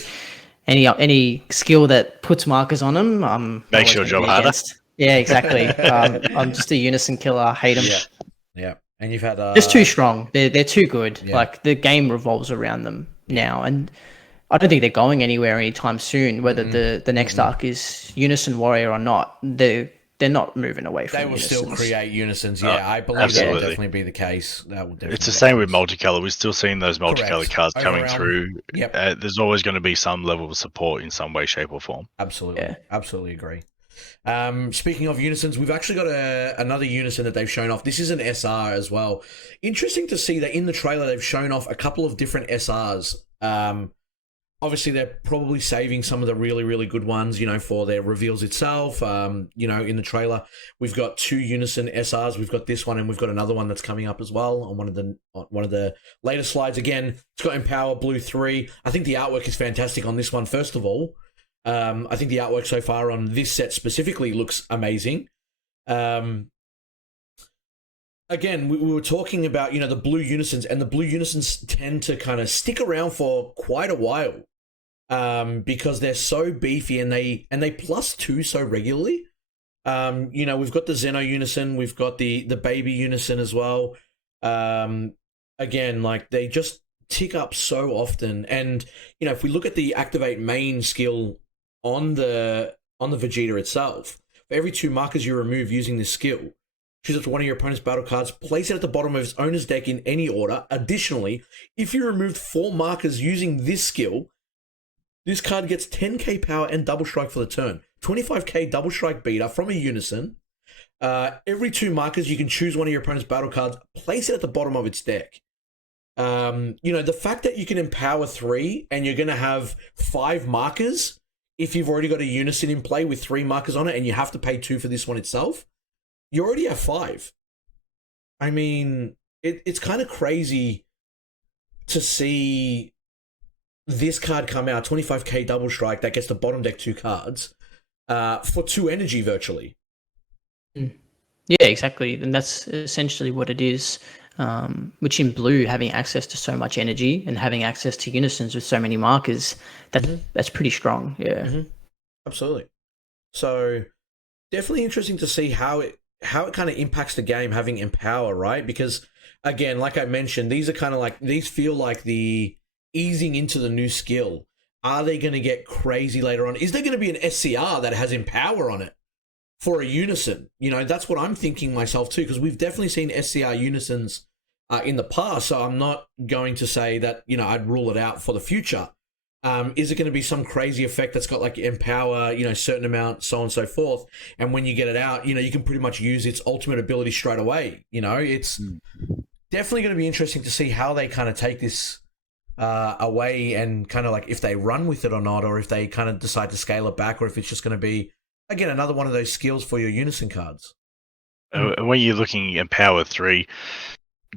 any skill that puts markers on them, Makes your job harder. Yeah, exactly. I'm just a unison killer. I hate them. Yeah. And you've had Just too strong. They're too good. Yeah. Like the game revolves around them now, and I don't think they're going anywhere anytime soon. Whether the next arc is Unison Warrior or not, they're not moving away from. They will still unisons. create unisons. Yeah, I believe that absolutely. will definitely be the case. That will definitely. It's the be same case. with multicolor. We're still seeing those multicolored cards coming Overrealm. through. Yep. There's always going to be some level of support in some way, shape, or form. Absolutely. Yeah. Absolutely agree. Speaking of unisons, we've actually got another unison that they've shown off. This is an SR as well. Interesting to see that in the trailer they've shown off a couple of different SRs. Obviously, they're probably saving some of the really, really good ones, for their reveals itself. In the trailer, we've got 2 unison SRs. We've got this one, and we've got another one that's coming up as well on one of the later slides. Again, it's got Empower Blue 3. I think the artwork is fantastic on this one. First of all, I think the artwork so far on this set specifically looks amazing. Again, we were talking about, the blue unisons, and the blue unisons tend to kind of stick around for quite a while. Because they're so beefy and they +2 so regularly. We've got the Zeno unison, we've got the baby unison as well. Again, like they just tick up so often. And if we look at the activate main skill on the Vegeta itself, for every 2 markers you remove using this skill, choose up to one of your opponent's battle cards, place it at the bottom of its owner's deck in any order. Additionally, if you removed 4 markers using this skill, this card gets 10k power and double strike for the turn. 25k double strike beater from a unison. Every 2 markers, you can choose one of your opponent's battle cards, place it at the bottom of its deck. The fact that you can empower 3 and you're going to have 5 markers if you've already got a unison in play with 3 markers on it and you have to pay 2 for this one itself, you already have 5. I mean, it's kind of crazy to see this card come out, 25k double strike, that gets the bottom deck 2 cards for 2 energy virtually. Yeah, exactly. And that's essentially what it is. Which in blue, having access to so much energy and having access to unisons with so many markers, that's pretty strong. Yeah. Mm-hmm. Absolutely. So definitely interesting to see how it kind of impacts the game having Empower, right? Because again, like I mentioned, these feel like the easing into the new skill. Are they going to get crazy later on? Is there going to be an SCR that has Empower on it for a unison? That's what I'm thinking myself too, because we've definitely seen SCR unisons in the past, so I'm not going to say that, I'd rule it out for the future. Is it going to be some crazy effect that's got like Empower, certain amount, so on and so forth, and when you get it out, you can pretty much use its ultimate ability straight away. It's definitely going to be interesting to see how they kind of take this away, and kind of like if they run with it or not, or if they kind of decide to scale it back, or if it's just going to be, again, another one of those skills for your unison cards. When you're looking at Empower 3,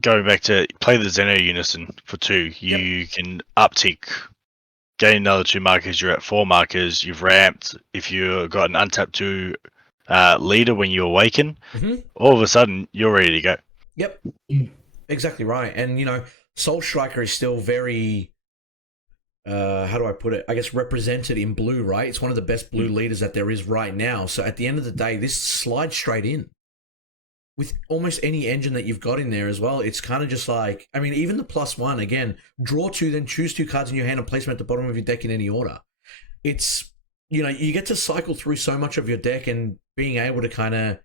going back to play the Zeno unison for 2, you can uptick, gain another 2 markers, you're at 4 markers, you've ramped. If you've got an untapped 2 leader when you awaken, all of a sudden you're ready to go. Yep. Exactly right. And, Soul Striker is still very, how do I put it? I guess represented in blue, right? It's one of the best blue leaders that there is right now. So at the end of the day, this slides straight in with almost any engine that you've got in there as well. It's kind of just like, I mean, even the +1, again, draw 2, then choose 2 cards in your hand and place them at the bottom of your deck in any order. It's, you get to cycle through so much of your deck, and being able to kind of,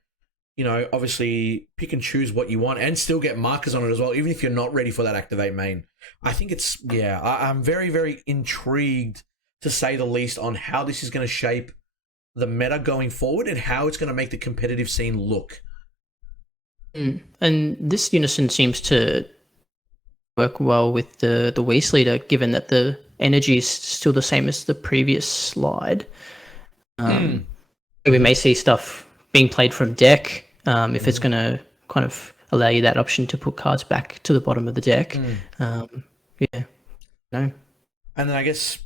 obviously pick and choose what you want and still get markers on it as well, even if you're not ready for that activate main. I think it's, I'm very, very intrigued to say the least, on how this is going to shape the meta going forward and how it's going to make the competitive scene look. And this unison seems to work well with the Whis leader, given that the energy is still the same as the previous slide. We may see stuff being played from deck if it's going to kind of allow you that option to put cards back to the bottom of the deck. Yeah. No. And then I guess,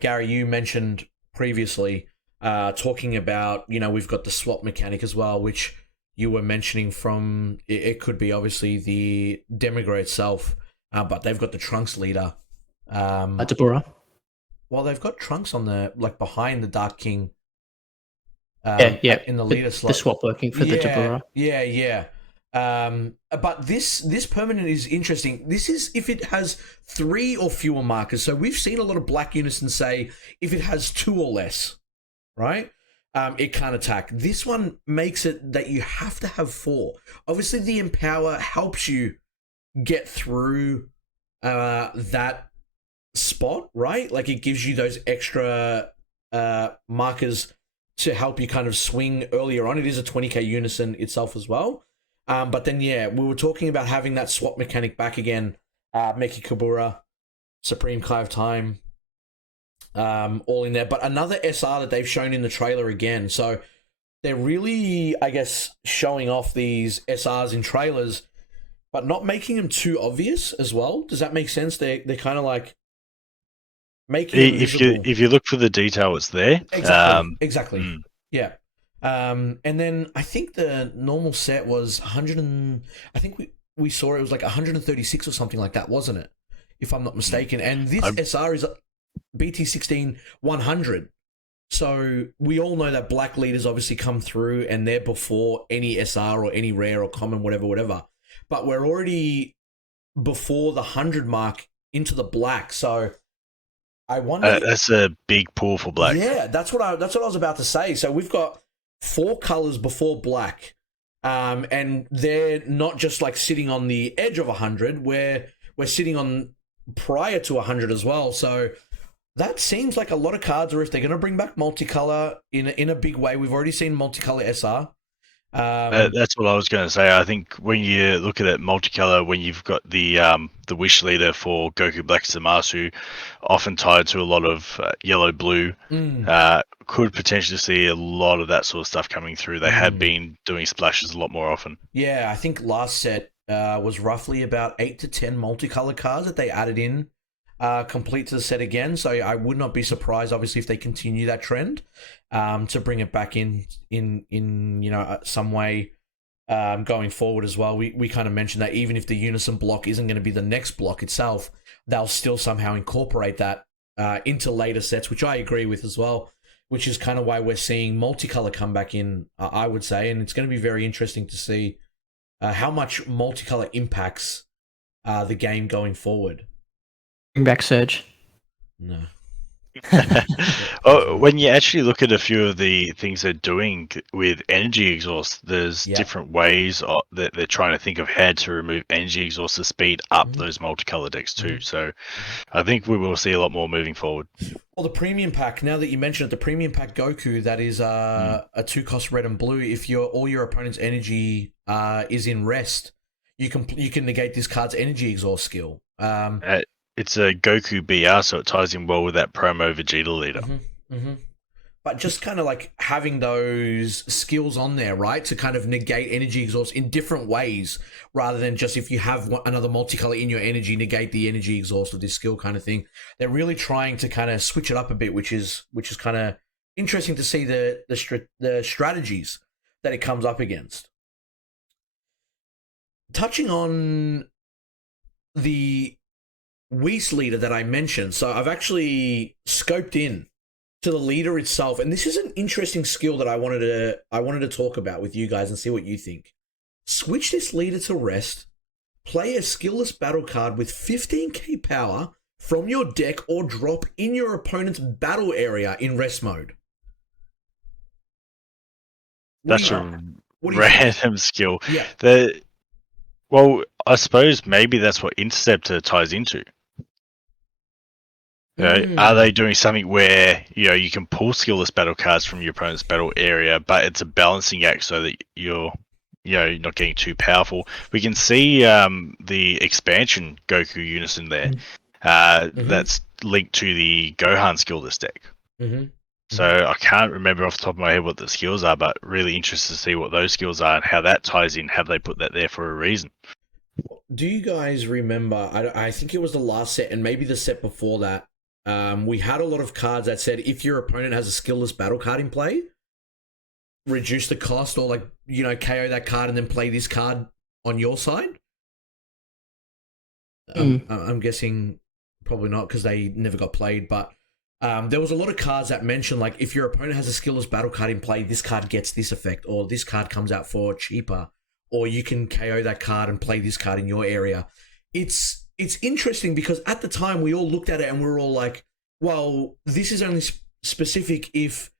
Gary, you mentioned previously talking about, we've got the swap mechanic as well, which you were mentioning from, it could be obviously the Demigra itself, but they've got the Trunks leader. Dabura. Well, they've got Trunks on the, behind the Dark King. In the leader slot. The swap working for the Dabura. Yeah. But this permanent is interesting. This is if it has 3 or fewer markers. So we've seen a lot of Black Unison say if it has 2 or less, right? It can't attack. This one makes it that you have to have 4. Obviously, the Empower helps you get through that spot, right? Like it gives you those extra markers to help you kind of swing earlier on. It is a 20k Unison itself as well. But then, we were talking about having that swap mechanic back again. Meki Kabura, Supreme Kai of Time, all in there. But another SR that they've shown in the trailer again. So they're really, I guess, showing off these SRs in trailers, but not making them too obvious as well. Does that make sense? They're kind of like making it visible. If you look for the detail, it's there. Exactly. Yeah. And then I think the normal set was 100 and I think we saw it was like 136 or something like that, wasn't it? If I'm not mistaken. And this SR is BT16 100. So we all know that black leaders obviously come through and they're before any SR or any rare or common, whatever. But we're already before the 100 mark into the black. So I wonder. That's a big pull for black. Yeah, that's what I was about to say. So we've got 4 colors before black, and they're not just like sitting on the edge of 100. We're sitting on prior to 100 as well. So that seems like a lot of cards. Or if they're going to bring back multicolor in a big way, we've already seen multicolor SR. That's what I was going to say. I think when you look at it multicolor, when you've got the wish leader for Goku Black Zamasu, often tied to a lot of yellow blue, could potentially see a lot of that sort of stuff coming through. They have been doing splashes a lot more often. Yeah, I think last set was roughly about 8 to 10 multicolor cards that they added in, complete to the set again. So I would not be surprised, obviously, if they continue that trend, to bring it back in some way going forward as well. We kind of mentioned that even if the Unison block isn't going to be the next block itself, they'll still somehow incorporate that into later sets, which I agree with as well, which is kind of why we're seeing multicolor come back in, I would say. And it's going to be very interesting to see how much multicolor impacts the game going forward. Bring back Surge. No. When you actually look at a few of the things they're doing with energy exhaust, there's different ways that they're trying to think of how to remove energy exhaust to speed up those multicolor decks too. So I think we will see a lot more moving forward. Well, the premium pack, now that you mention it, the premium pack Goku, that is a 2-cost red and blue. If all your opponent's energy is in rest, you can negate this card's energy exhaust skill. It's a Goku BR, so it ties in well with that promo Vegeta leader. But just kind of like having those skills on there, right, to kind of negate energy exhaust in different ways, rather than just if you have another multicolor in your energy, negate the energy exhaust of this skill kind of thing. They're really trying to kind of switch it up a bit, which is kind of interesting to see the strategies that it comes up against. Touching on the Whis leader that I mentioned, so I've actually scoped in to the leader itself, and this is an interesting skill that I wanted to talk about with you guys and see what you think. Switch this leader to rest, play a skillless battle card with 15k power from your deck, or drop in your opponent's battle area in rest mode. That's a random skill. Yeah. Well, I suppose maybe that's what Interceptor ties into. Are they doing something where you can pull skillless battle cards from your opponent's battle area, but it's a balancing act so that you're not getting too powerful? We can see the expansion Goku Unison there. That's linked to the Gohan skillless deck. So I can't remember off the top of my head what the skills are, but really interested to see what those skills are and how that ties in. Have they put that there for a reason? Do you guys remember, I think it was the last set and maybe the set before that, we had a lot of cards that said if your opponent has a skillless battle card in play, reduce the cost or KO that card and then play this card on your side? I'm guessing probably not because they never got played, but there was a lot of cards that mentioned if your opponent has a skillless battle card in play, this card gets this effect, or this card comes out for cheaper, or you can KO that card and play this card in your area. It's interesting because at the time we all looked at it and we were all like, well, this is only specific if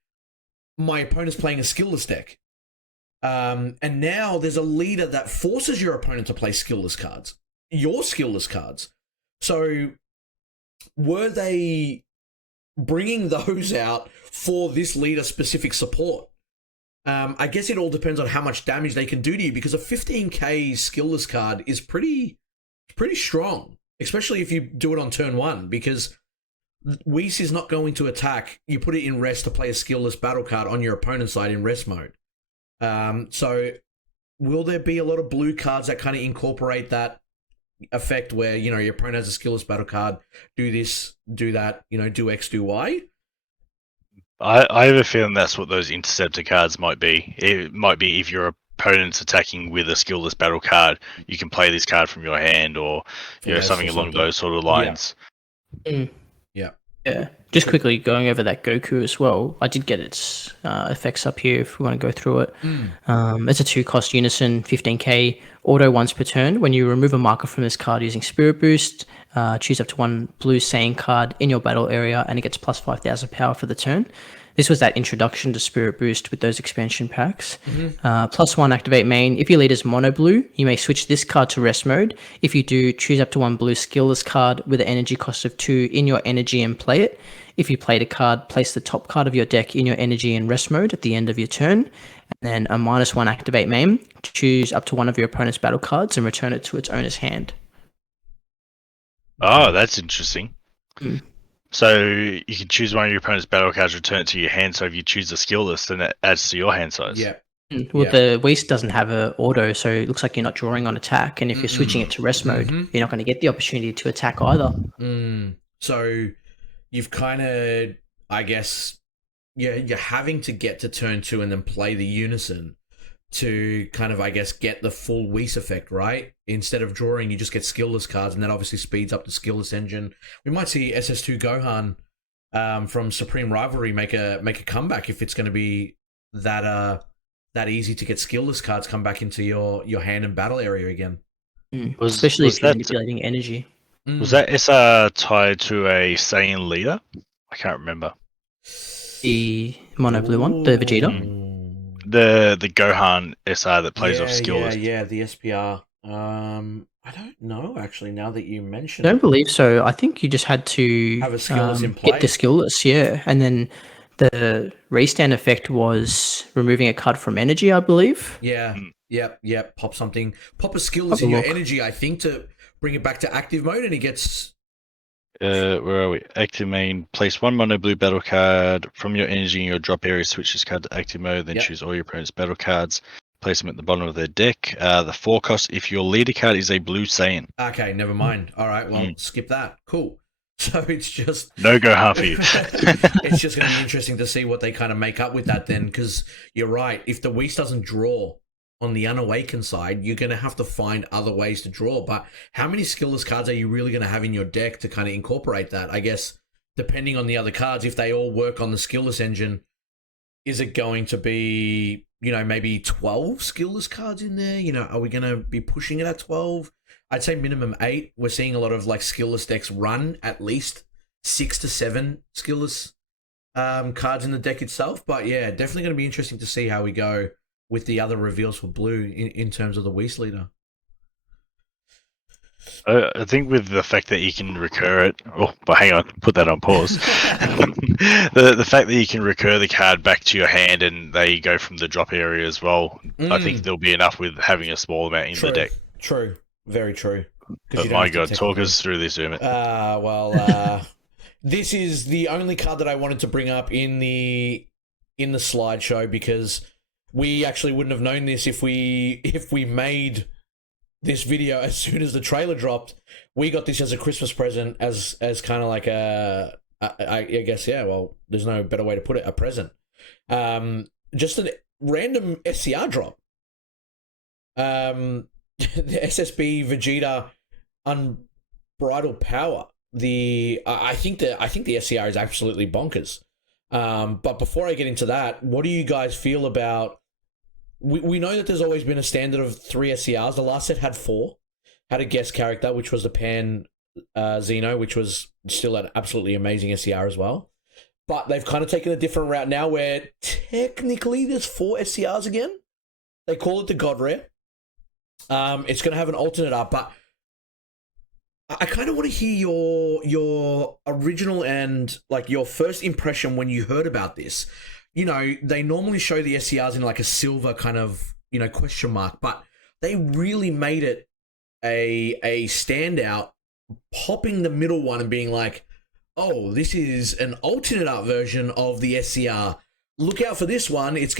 my opponent's playing a skillless deck. And now there's a leader that forces your opponent to play skillless cards, your skillless cards. So were they bringing those out for this leader specific support? I guess it all depends on how much damage they can do to you, because a 15k skillless card is pretty strong, especially if you do it on turn 1, because Whis is not going to attack. You put it in rest to play a skillless battle card on your opponent's side in rest mode. So will there be a lot of blue cards that kind of incorporate that effect where, your opponent has a skillless battle card, do this, do that, do X, do Y? I have a feeling that's what those interceptor cards might be. It might be if your opponent's attacking with a skillless battle card, you can play this card from your hand, or something along those sort of lines. Yeah. Just quickly going over that Goku as well. I did get its effects up here if we want to go through it. It's a 2-cost Unison, 15k, auto once per turn. When you remove a marker from this card using Spirit Boost, choose up to 1 blue Saiyan card in your battle area, and it gets plus 5,000 power for the turn. This was that introduction to Spirit Boost with those expansion packs. Plus 1 activate main. If your leader is mono blue, you may switch this card to rest mode. If you do, choose up to 1 blue skillless card with an energy cost of 2 in your energy and play it. If you played a card, place the top card of your deck in your energy and rest mode at the end of your turn. And then a -1 activate main. Choose up to 1 of your opponent's battle cards and return it to its owner's hand. Oh, that's interesting. So you can choose one of your opponent's battle cards, return it to your hand. So if you choose a skillless, then it adds to your hand size. Yeah. Well, the Whis doesn't have a auto, so it looks like you're not drawing on attack. And if you're switching it to rest mode, you're not going to get the opportunity to attack either. So you've kind of, I guess, you're having to get to turn 2 and then play the Unison to kind of, I guess, get the full Whis effect, right? Instead of drawing, you just get skillless cards, and that obviously speeds up the skillless engine. We might see SS2 Gohan from Supreme Rivalry make a comeback if it's going to be that easy to get skillless cards come back into your hand and battle area again. Especially if you're manipulating energy. Was that SR tied to a Saiyan leader? I can't remember. The mono blue one, the Vegeta. The Gohan SR that plays off skillless. Yeah, the SPR. I don't know actually. Now that you mention, I don't believe so. I think you just had to have a skillless in play. Hit the skillless, yeah, and then the restand effect was removing a card from energy, I believe. Yeah. Yep. Pop something. Pop a skillless in your energy, I think, to bring it back to active mode, and he gets. Where are we? Active main. Place 1 mono blue battle card from your energy in your drop area. Switch this card to active mode. Then choose all your opponent's battle cards. Place them at the bottom of their deck. The 4 cost. If your leader card is a blue Saiyan. Okay, never mind. All right, well, skip that. Cool. So it's just no Gohan for you. It's just going to be interesting to see what they kind of make up with that then, because you're right. If the Whis doesn't draw on the unawakened side, you're going to have to find other ways to draw. But how many skillless cards are you really going to have in your deck to kind of incorporate that? I guess depending on the other cards, if they all work on the skillless engine, is it going to be, maybe 12 skillless cards in there? Are we going to be pushing it at 12? I'd say minimum 8. We're seeing a lot of skillless decks run at least 6 to 7 skillless cards in the deck itself. But yeah, definitely going to be interesting to see how we go with the other reveals for blue in terms of the Whis leader. I think with the fact that you can recur it. Oh, but hang on, put that on pause. The fact that you can recur the card back to your hand and they go from the drop area as well. I think there'll be enough with having a small amount in True. the deck. True. Very true. But my God, talk us through this, Umit. This is the only card that I wanted to bring up in the slideshow because we actually wouldn't have known this if we made this video as soon as the trailer dropped. We got this as a Christmas present, as kind of like I guess, yeah, well, there's no better way to put it, a present. Just a random SCR drop. The SSB Vegeta Unbridled Power. I think the SCR is absolutely bonkers. But before I get into that, what do you guys feel about? We know that there's always been a standard of 3 SCRs. The last set had 4. Had a guest character, which was the Pan Xeno, which was still an absolutely amazing SCR as well. But they've kind of taken a different route now where technically there's 4 SCRs again. They call it the God Rare. It's going to have an alternate art, but I kind of want to hear your original and like your first impression when you heard about this. You know, they normally show the SCRs in like a silver kind of, you know, question mark, but they really made it a standout, popping the middle one and being like, oh, this is an alternate art version of the SCR. Look out for this one. It's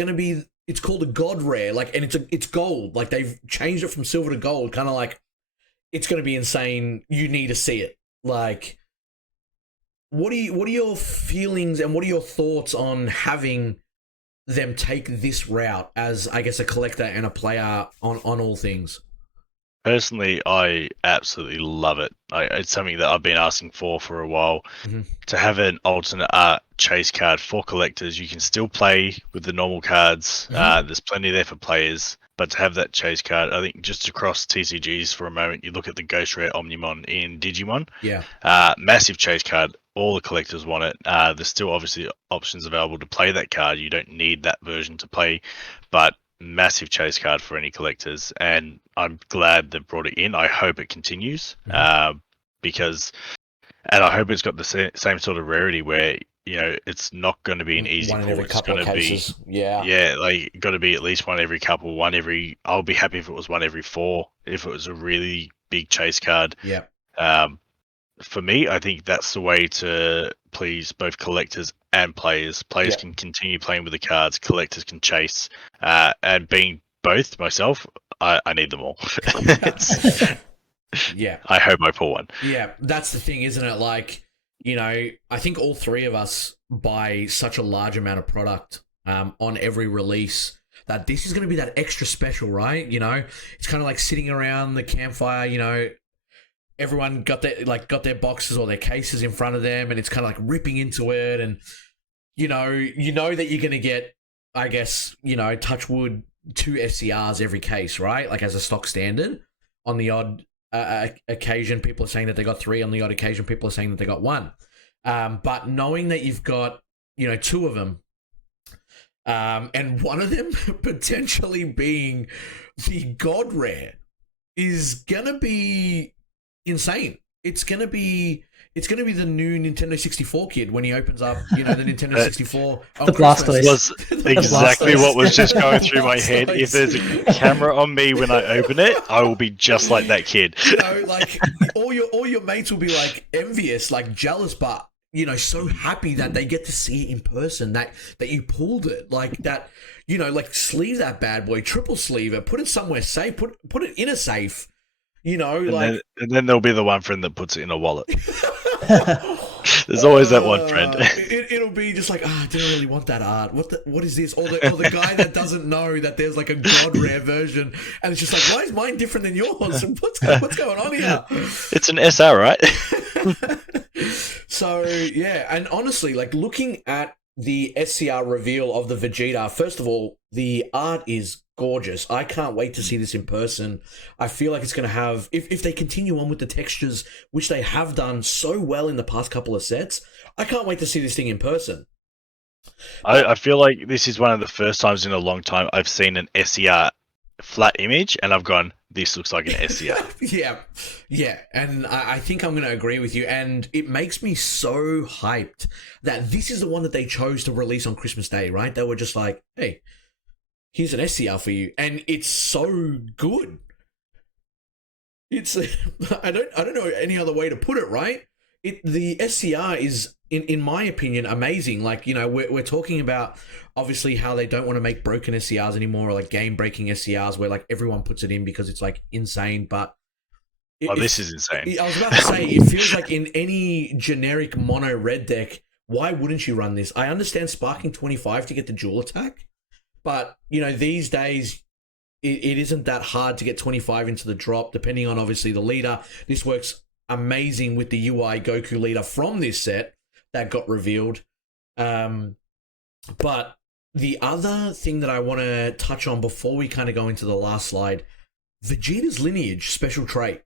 called a God Rare, like, and it's gold. Like they've changed it from silver to gold, kind of like it's going to be insane. You need to see it. Like, what are your feelings and what are your thoughts on having them take this route as, I guess, a collector and a player on all things? Personally, I absolutely love it. It's something that I've been asking for a while. Mm-hmm. To have an alternate art chase card for collectors, you can still play with the normal cards. Mm-hmm. There's plenty there for players, but to have that chase card, I think just across TCGs for a moment, you look at the Ghost Rare Omnimon in Digimon. Yeah. Massive chase card. All the collectors want it. There's still obviously options available to play that card. You don't need that version to play, but massive chase card for any collectors, and I'm glad they've brought it in. I hope it continues, because, and I hope it's got the same sort of rarity where, you know, it's not going to be an easy one in pull. every couple of cases. Yeah, like got to be at least one every couple, I'll be happy if it was one every 4, if it was a really big chase card. Yeah. For me, I think that's the way to please both collectors and players. Players can continue playing with the cards, collectors can chase, and being both myself, I need them all. Yeah. I hope I pull one. Yeah, that's the thing, isn't it? Like, you know, I think all 3 of us buy such a large amount of product on every release that this is going to be that extra special, right? You know, it's kind of like sitting around the campfire, you know, everyone got their boxes or their cases in front of them, and it's kind of like ripping into it, and you know that you're gonna get, I guess, you know, touch wood, 2 SCRs every case, right? Like as a stock standard. On the odd occasion, people are saying that they got 3. On the odd occasion, people are saying that they got 1. But knowing that you've got, you know, 2 of them, and one of them potentially being the God Rare, is gonna be insane. It's gonna be the new Nintendo 64 kid when he opens up, you know, the Nintendo 64. The Blastoise was exactly what was just going through my head. If there's a camera on me when I open it, I will be just like that kid. You know, like all your mates will be like envious, like jealous, but you know, so happy that they get to see it in person. That you pulled it, like that. You know, like sleeve that bad boy, triple sleeve it, put it somewhere safe, put it in a safe. You know, and then there'll be the one friend that puts it in a wallet. There's always that one friend. It'll be just like, I didn't really want that art. What is this? Or the guy that doesn't know that there's like a God Rare version, and it's just like, why is mine different than yours? What's going on here? It's an SR, right? So yeah, and honestly, like looking at the SCR reveal of the Vegeta, first of all, the art is gorgeous. I can't wait to see this in person. I feel like it's going to have, if they continue on with the textures, which they have done so well in the past couple of sets, I can't wait to see this thing in person. I feel like this is one of the first times in a long time I've seen an SCR flat image and I've gone, this looks like an SCR. Yeah, and I think I'm going to agree with you, and it makes me so hyped that this is the one that they chose to release on Christmas Day, right? They were just like, hey, here's an SCR for you, and it's so good. It's I don't know any other way to put it, right? The SCR is, in my opinion, amazing. Like, you know, we're talking about obviously how they don't want to make broken SCRs anymore, or like game breaking SCRs where like everyone puts it in because it's like insane. But this is insane. I was about to say, it feels like in any generic mono red deck, why wouldn't you run this? I understand sparking 25 to get the dual attack, but you know, these days it isn't that hard to get 25 into the drop, depending on obviously the leader. This works amazing with the UI Goku leader from this set that got revealed. But the other thing that I want to touch on before we kind of go into the last slide, Vegeta's lineage special trait.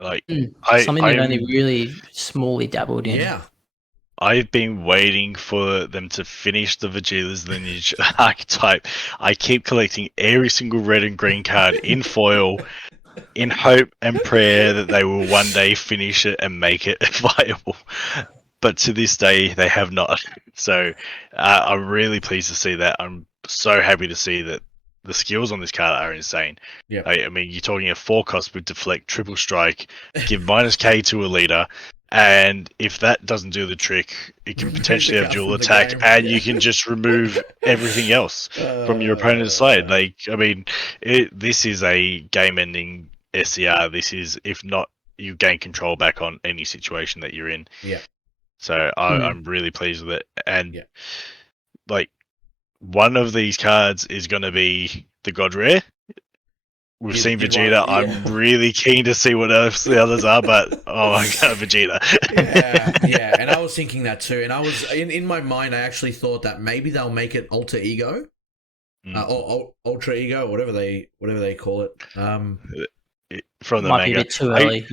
Like something they've only really smallly dabbled in. Yeah. I've been waiting for them to finish the Vegeta's lineage archetype. I keep collecting every single red and green card in foil in hope and prayer that they will one day finish it and make it viable. But to this day, they have not. So I'm really pleased to see that. I'm so happy to see that the skills on this card are insane. Yeah. I mean, you're talking a 4-cost with deflect, triple strike, give -K to a leader, and if that doesn't do the trick, it can potentially have dual attack, and you can just remove everything else from your opponent's side. Like, I mean, this is a game-ending SCR. This is, if not, you gain control back on any situation that you're in. Yeah. So I'm really pleased with it, and like, one of these cards is going to be the God Rare. We've seen Vegeta. I'm really keen to see what else the others are, but oh my god, Vegeta. yeah, and I was thinking that too. And I was in my mind, I actually thought that maybe they'll make it Alter Ego, or Ultra Ego, whatever they call it. From the Might manga. be a bit too early.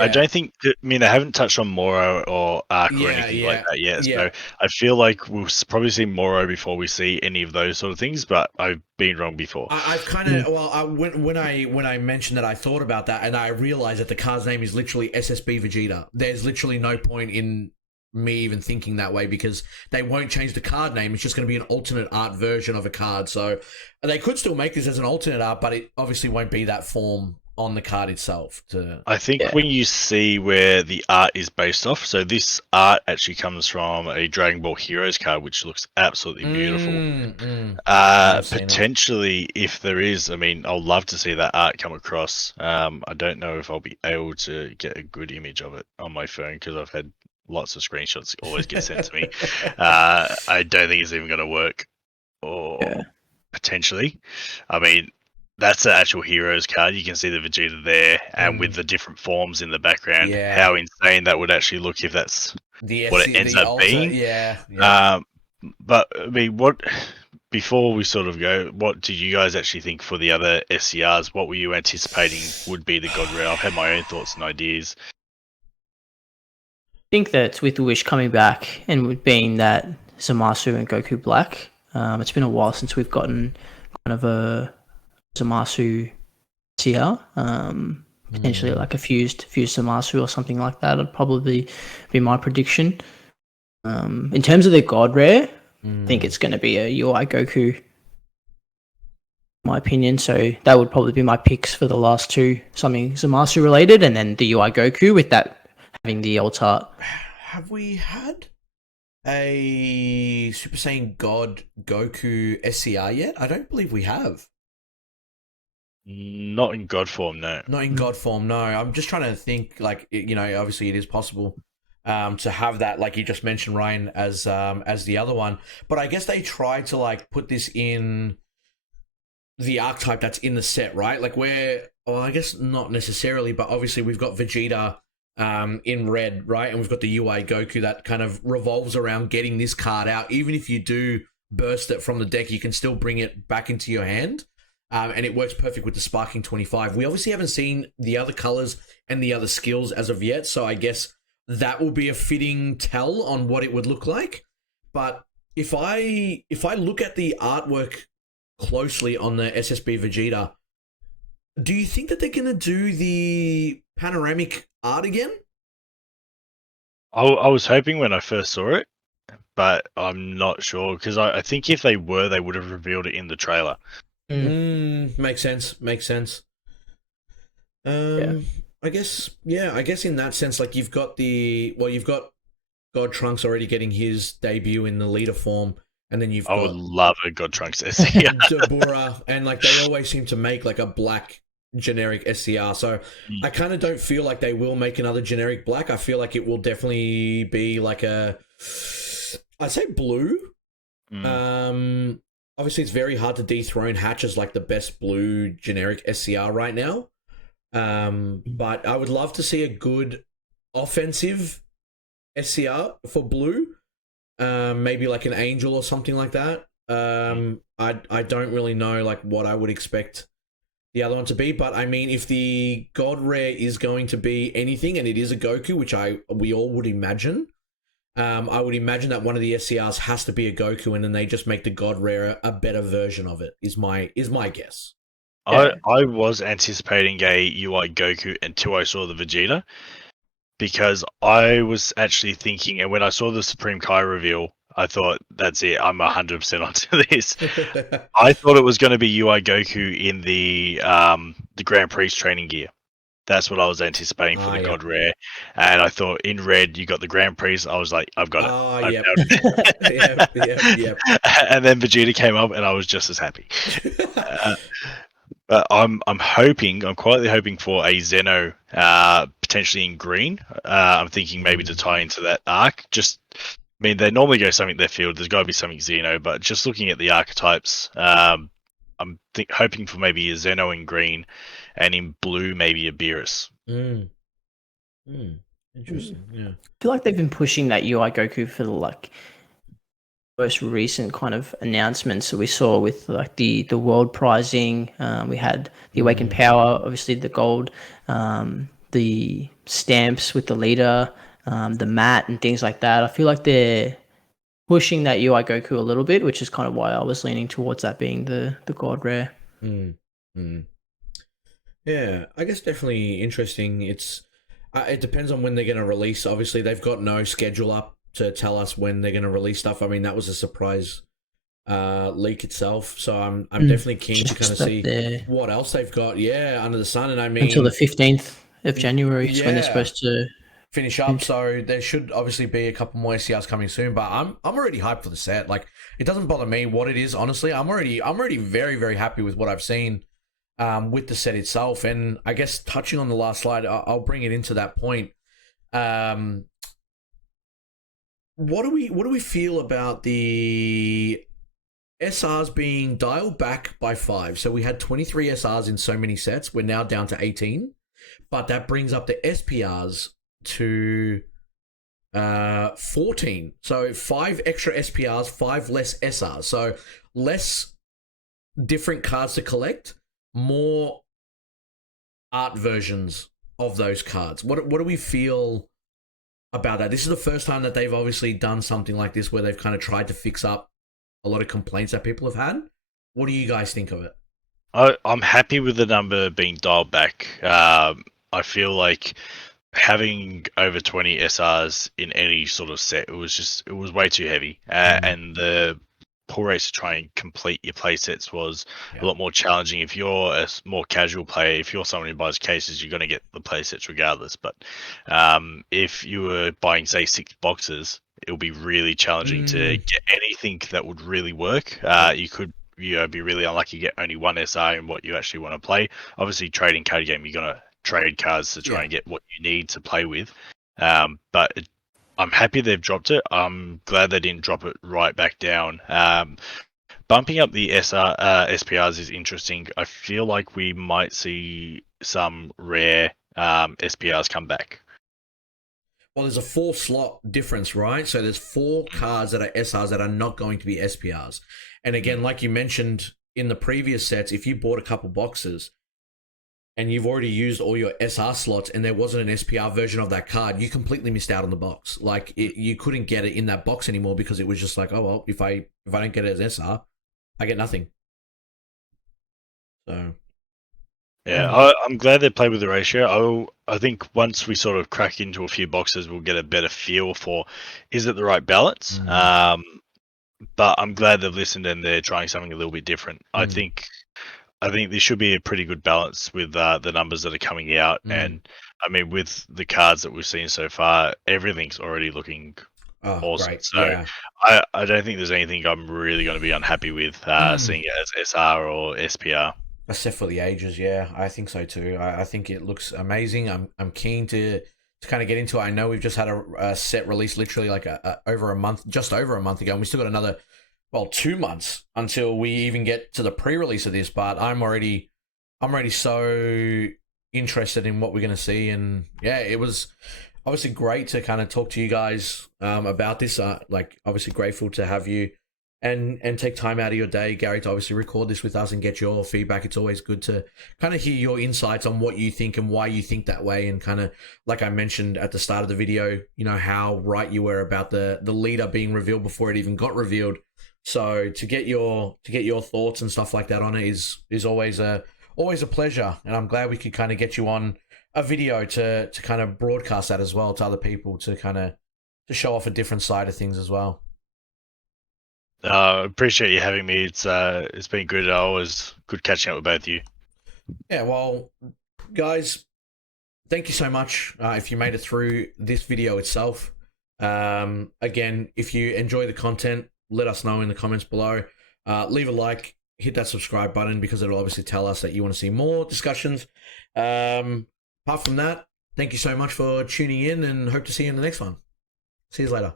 I don't think. I mean, they haven't touched on Moro or Arc or anything like that yet. So I feel like we'll probably see Moro before we see any of those sort of things. But I've been wrong before. I've kind of when I mentioned that, I thought about that, and I realized that the card's name is literally SSB Vegeta. There's literally no point in me even thinking that way, because they won't change the card name. It's just going to be an alternate art version of a card. So they could still make this as an alternate art, but it obviously won't be that form on the card itself. I think when you see where the art is based off, so this art actually comes from a Dragon Ball Heroes card, which looks absolutely beautiful. Potentially, if there is, I mean, I'll love to see that art come across. I don't know if I'll be able to get a good image of it on my phone, because I've had lots of screenshots always get sent to me. I don't think it's even going to work, or potentially. I mean, that's the actual Heroes card. You can see the Vegeta there, and with the different forms in the background. How insane that would actually look if that's what it ends up being. But I mean, before we sort of go, what did you guys actually think for the other SCRs? What were you anticipating would be the God Rare? I've had my own thoughts and ideas. I think that with Wish coming back and being that Zamasu and Goku Black, it's been a while since we've gotten kind of a Zamasu CR, potentially like a fused Zamasu or something like that. Would probably be my prediction. In terms of the God Rare, I think it's going to be a UI Goku, in my opinion. So that would probably be my picks for the last two, something Zamasu related, and then the UI Goku with that having the alt art. Have we had a Super Saiyan God Goku SCR yet? I don't believe we have. Not in God form, no. Not in God form, no. I'm just trying to think, like, you know, obviously it is possible to have that, like you just mentioned, Ryan, as the other one. But I guess they tried to, like, put this in the archetype that's in the set, right? Like, I guess not necessarily, but obviously we've got Vegeta in red, right? And we've got the UI Goku that kind of revolves around getting this card out. Even if you do burst it from the deck, you can still bring it back into your hand. And it works perfect with the Sparking 25. We obviously haven't seen the other colors and the other skills as of yet, so I guess that will be a fitting tell on what it would look like. But if I look at the artwork closely on the SSB Vegeta, Do you think that they're going to do the panoramic art again? I was hoping when I first saw it, but I'm not sure because I think if they were, they would have revealed it in the trailer. Makes sense. Makes sense. Yeah. I guess, yeah, I guess in that sense, like you've got God Trunks already getting his debut in the leader form, and then you've I would got love a God Trunks SCR. Dabura, and like they always seem to make like a black generic SCR. So I kind of don't feel like they will make another generic black. I feel like it will definitely be like I'd say blue. Obviously it's very hard to dethrone Hatch as like the best blue generic SCR right now. But I would love to see a good offensive SCR for blue. Maybe like an Angel or something like that. I don't really know like what I would expect the other one to be, but I mean, if the God Rare is going to be anything, and it is a Goku, which we all would imagine, I would imagine that one of the SCRs has to be a Goku, and then they just make the God Rare a better version of it. Is my guess. Yeah. I was anticipating a UI Goku until I saw the Vegeta, because I was actually thinking, and when I saw the Supreme Kai reveal, I thought, that's it, I'm 100% onto this. I thought it was going to be UI Goku in the Grand Prix training gear. That's what I was anticipating for the yeah. God Rare. And I thought in red, you got the Grand Prix. I was like, I've got it. I've Yep. nailed it. Yep. And then Vegeta came up, and I was just as happy. But I'm quietly hoping for a Zeno, potentially in green. I'm thinking maybe to tie into that arc. I mean, they normally go something left field. There's got to be something Xeno, but just looking at the archetypes, I'm hoping for maybe a Zeno in green, and in blue maybe a Beerus. Interesting. Yeah. I feel like they've been pushing that UI Goku for the like most recent kind of announcements that we saw with like the world prizing. We had the Awakened Power, obviously the gold, the stamps with the leader, the mat and things like that. I feel like they're pushing that UI Goku a little bit, which is kind of why I was leaning towards that being the God Rare. Yeah, I guess definitely interesting. It depends on when they're going to release. Obviously, they've got no schedule up to tell us when they're going to release stuff. I mean, that was a surprise leak itself. So I'm definitely keen to kind of see what else they've got. Yeah, under the sun. And I mean, until the 15th of January is when they're supposed to finish up. So there should obviously be a couple more SCRs coming soon. But I'm already hyped for the set. Like, it doesn't bother me what it is. Honestly, I'm already very, very happy with what I've seen. With the set itself, and I guess touching on the last slide, I'll bring it into that point. What do we feel about the SRs being dialed back by 5? So we had 23 SRs in so many sets. We're now down to 18, but that brings up the SPRs to 14. So 5 extra SPRs, 5 less SRs. So less different cards to collect. More art versions of those cards. What do we feel about that? This is the first time that they've obviously done something like this where they've kind of tried to fix up a lot of complaints that people have had. What do you guys think of it? I'm happy with the number being dialed back. I feel like having over 20 SRs in any sort of set, it was way too heavy. And the pull rates to try and complete your play sets was a lot more challenging. If you're a more casual player, if you're someone who buys cases, you're going to get the play sets regardless. But if you were buying, say, 6 boxes, it'll be really challenging to get anything that would really work. You could be really unlucky to get only 1 SR in what you actually want to play. Obviously, trading card game, you're going to trade cards to try and get what you need to play with. But I'm happy they've dropped it. I'm glad they didn't drop it right back down. Bumping up the SPRs is interesting. I feel like we might see some rare SPRs come back. Well, there's a 4 slot difference, right? So there's 4 cards that are SRs that are not going to be SPRs. And again, like you mentioned in the previous sets, if you bought a couple boxes and you've already used all your SR slots and there wasn't an SPR version of that card, you completely missed out on the box. Like, you couldn't get it in that box anymore because it was just like, oh, well, if I don't get it as SR, I get nothing. So, Yeah, I'm glad they played with the ratio. I think once we sort of crack into a few boxes, we'll get a better feel for is it the right balance. But I'm glad they've listened and they're trying something a little bit different. I think this should be a pretty good balance with the numbers that are coming out, and I mean with the cards that we've seen so far, everything's already looking awesome. Great. So Yeah. I don't think there's anything I'm really going to be unhappy with seeing it as SR or SPR. Except for the ages, yeah, I think so too. I think it looks amazing. I'm keen to kind of get into it. I know we've just had a set release literally like over a month, just over a month ago, and we still got another 2 months until we even get to the pre-release of this. But I'm already so interested in what we're gonna see, and yeah, it was obviously great to kind of talk to you guys about this. Like obviously grateful to have you. And take time out of your day, Gary, to obviously record this with us and get your feedback. It's always good to kind of hear your insights on what you think and why you think that way. And kind of, like I mentioned at the start of the video, you know, how right you were about the leader being revealed before it even got revealed. So to get your thoughts and stuff like that on it is always a pleasure. And I'm glad we could kind of get you on a video to kind of broadcast that as well to other people to kind of to show off a different side of things as well. Appreciate you having me. It's been good. Always good catching up with both of you. Yeah, well, guys, thank you so much if you made it through this video itself. Again, if you enjoy the content, let us know in the comments below. Leave a like, hit that subscribe button because it'll obviously tell us that you want to see more discussions. Apart from that, thank you so much for tuning in and hope to see you in the next one. See you later.